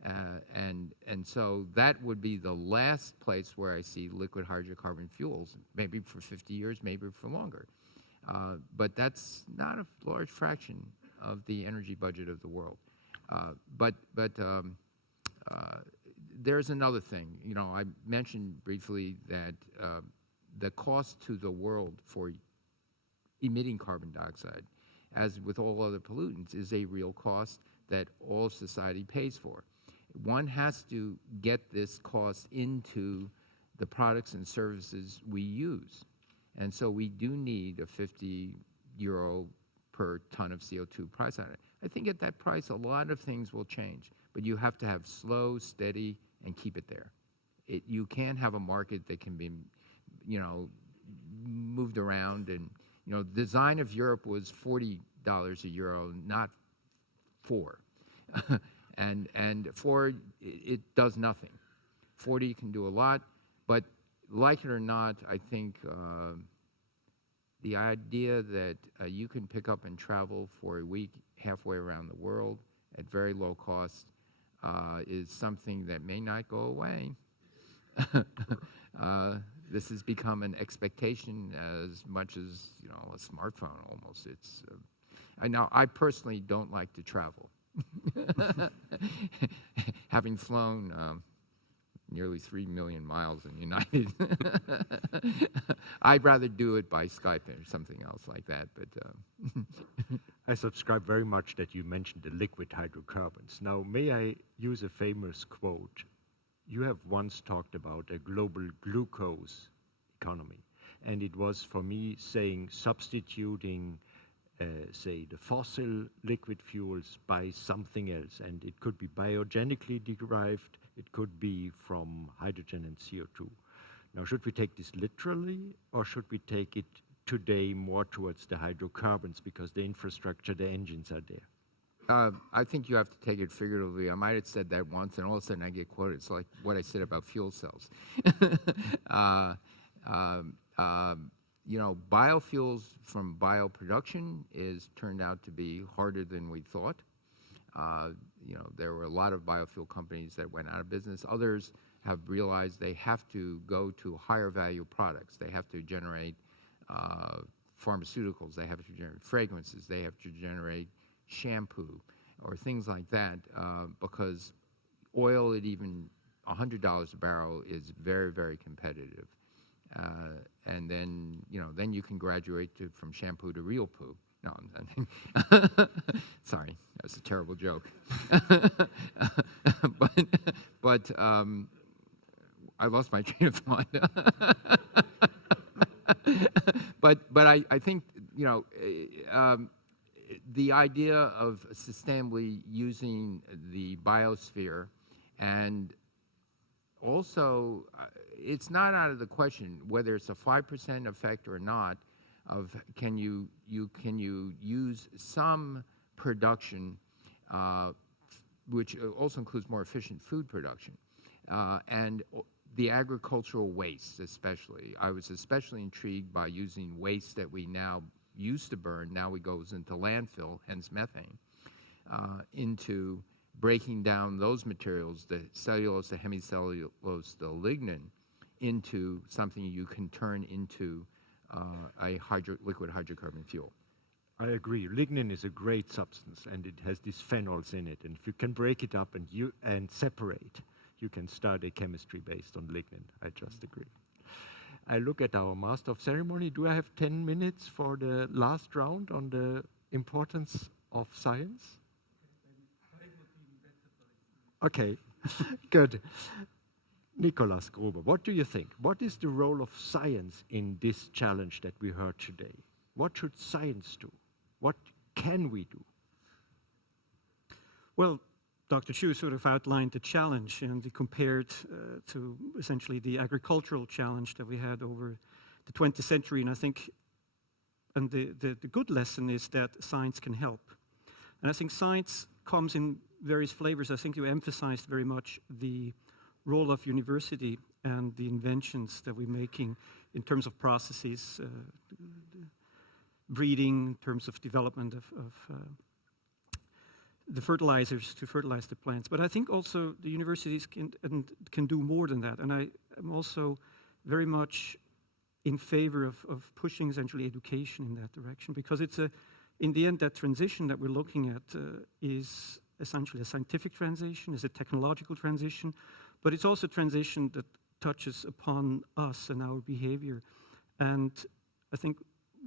And so that would be the last place where I see liquid hydrocarbon fuels, maybe for 50 years, maybe for longer. But that's not a large fraction of the energy budget of the world. there's another thing. You know, I mentioned briefly that the cost to the world for emitting carbon dioxide, as with all other pollutants, is a real cost that all society pays for. One has to get this cost into the products and services we use. And so we do need a 50 euro per ton of CO2 price on it. I think at that price, a lot of things will change, but you have to have slow, steady, and keep it there. You can't have a market that can be, you know, moved around. And, you know, the design of Europe was $40 a euro, not 4. and 4, it does nothing. 40 can do a lot, but like it or not, I think the idea that you can pick up and travel for a week halfway around the world at very low cost is something that may not go away. This has become an expectation as much as, you know, a smartphone almost. It's I personally don't like to travel. Having flown nearly 3 million miles in United, I'd rather do it by Skype or something else like that. But I subscribe very much that you mentioned the liquid hydrocarbons. Now, may I use a famous quote? You have once talked about a global glucose economy, and it was for me saying substituting say the fossil liquid fuels by something else, and it could be biogenically derived, it could be from hydrogen and CO2. Now, should we take this literally, or should we take it today more towards the hydrocarbons because the infrastructure, the engines are there? I think you have to take it figuratively. I might have said that once, and all of a sudden I get quoted. It's like what I said about fuel cells. You know, biofuels from bioproduction is turned out to be harder than we thought. You know, there were a lot of biofuel companies that went out of business. Others have realized they have to go to higher value products. They have to generate pharmaceuticals. They have to generate fragrances. They have to generate shampoo or things like that because oil at even $100 a barrel is very, very competitive. And then, you know, then you can graduate from shampoo to real poo. No, sorry, that was a terrible joke. but I lost my train of thought. but I think, you know, the idea of sustainably using the biosphere, and also it's not out of the question whether it's a 5% effect or not of can you use some production which also includes more efficient food production and the agricultural waste especially. I was especially intrigued by using waste that we now used to burn, now it goes into landfill, hence methane, into breaking down those materials, the cellulose, the hemicellulose, the lignin, into something you can turn into a liquid hydrocarbon fuel. I agree. Lignin is a great substance, and it has these phenols in it. And if you can break it up and separate, you can start a chemistry based on lignin. I just agree. I look at our Master of Ceremony. Do I have 10 minutes for the last round on the importance of science? Okay, good. Nicolas Gruber, what do you think? What is the role of science in this challenge that we heard today? What should science do? What can we do? Well, Dr. Chu sort of outlined the challenge, and he compared to essentially the agricultural challenge that we had over the 20th century. And I think, and the good lesson is that science can help. And I think science comes in various flavors. I think you emphasized very much the role of university and the inventions that we're making in terms of processes, breeding, in terms of development of the fertilizers to fertilize the plants. But I think also the universities can do more than that. And I am also very much in favor of pushing essentially education in that direction, because it's in the end, that transition that we're looking at is essentially a scientific transition, it's a technological transition, but it's also a transition that touches upon us and our behavior. And I think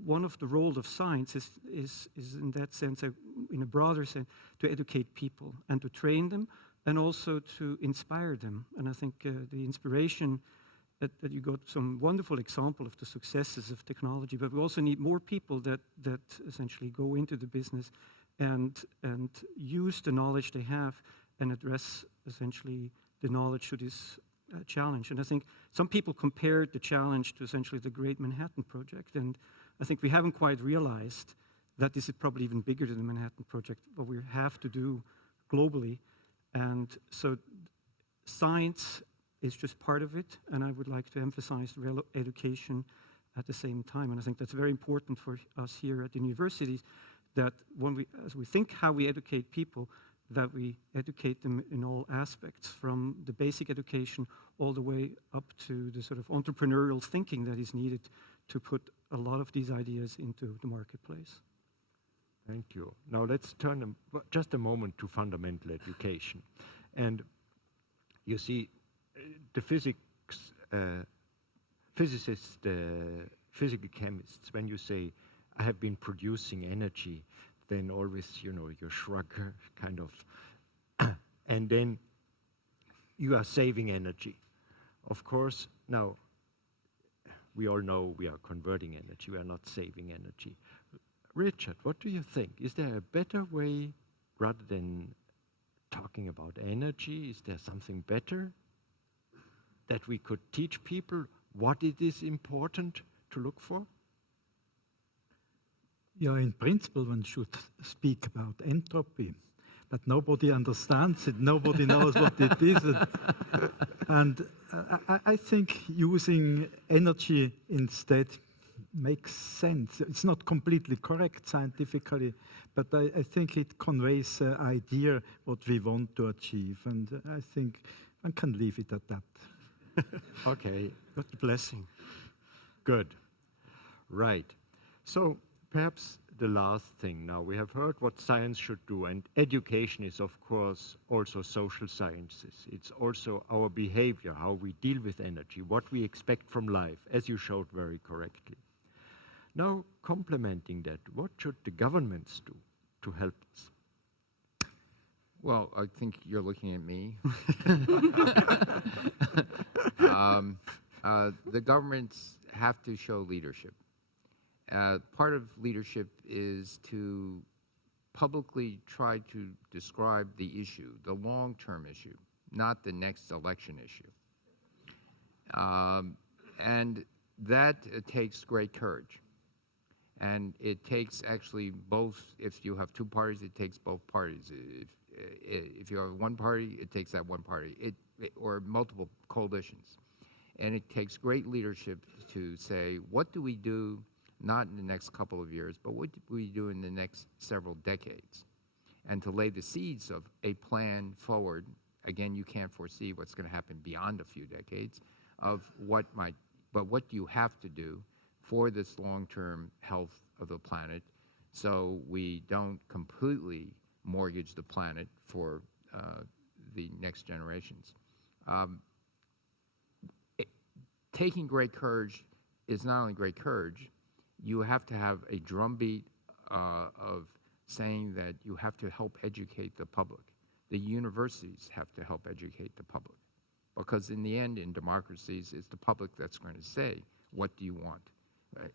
one of the roles of science is in that sense, in a broader sense, to educate people and to train them and also to inspire them. And I think the inspiration that you got some wonderful example of the successes of technology, but we also need more people that essentially go into the business and use the knowledge they have and address essentially the knowledge to this challenge. And I think some people compared the challenge to essentially the Great Manhattan Project, and I think we haven't quite realized that this is probably even bigger than the Manhattan Project, what we have to do globally. And so science is just part of it, and I would like to emphasize education at the same time. And I think that's very important for us here at the universities, that when as we think how we educate people, that we educate them in all aspects, from the basic education all the way up to the sort of entrepreneurial thinking that is needed to put a lot of these ideas into the marketplace. Thank you. Now let's turn just a moment to fundamental education. And you see, the physicists, physical chemists, when you say, I have been producing energy, then always, you shrug kind of, and then you are saving energy. Of course, now, we all know we are converting energy, we are not saving energy. Richard, what do you think? Is there a better way, rather than talking about energy, is there something better that we could teach people what it is important to look for? Yeah, in principle, one should speak about entropy, but nobody understands it, nobody knows what it is. And I think using energy instead makes sense. It's not completely correct scientifically, but I think it conveys an idea what we want to achieve, and I think one can leave it at that. Okay. What a blessing. Good. Right. So perhaps the last thing now, we have heard what science should do, and education is of course also social sciences. It's also our behavior, how we deal with energy, what we expect from life, as you showed very correctly. Now, complementing that, what should the governments do to help us? Well, I think you're looking at me. The governments have to show leadership. Part of leadership is to publicly try to describe the issue, the long-term issue, not the next election issue. And that takes great courage. And it takes actually both, if you have two parties, it takes both parties. If you have one party, it takes that one party, or multiple coalitions. And it takes great leadership to say, what do we do, not in the next couple of years, but what do we do in the next several decades? And to lay the seeds of a plan forward. Again, you can't foresee what's going to happen beyond a few decades, of what might, but what do you have to do for this long-term health of the planet, so we don't completely mortgage the planet for the next generations. Taking great courage is not only great courage, you have to have a drumbeat of saying that you have to help educate the public. The universities have to help educate the public, because in the end, in democracies, it's the public that's going to say, what do you want?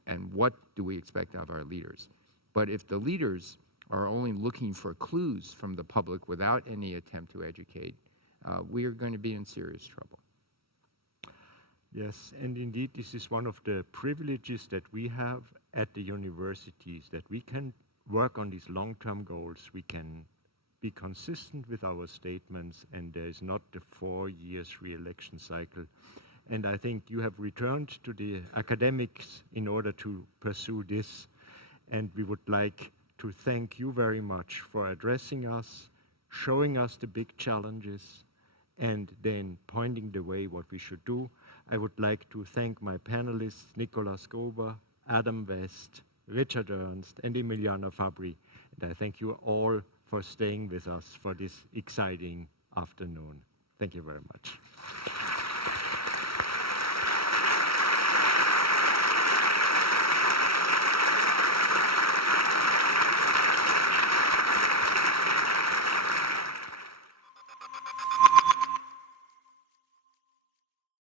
And what do we expect of our leaders? But if the leaders are only looking for clues from the public without any attempt to educate, we are going to be in serious trouble. Yes, and indeed this is one of the privileges that we have at the universities, that we can work on these long-term goals, we can be consistent with our statements, and there is not the 4 years re-election cycle. And I think you have returned to the academics in order to pursue this, and we would like to thank you very much for addressing us, showing us the big challenges, and then pointing the way what we should do. I would like to thank my panelists, Nicolas Gober, Adam West, Richard Ernst, and Emiliana Fabri. And I thank you all for staying with us for this exciting afternoon. Thank you very much.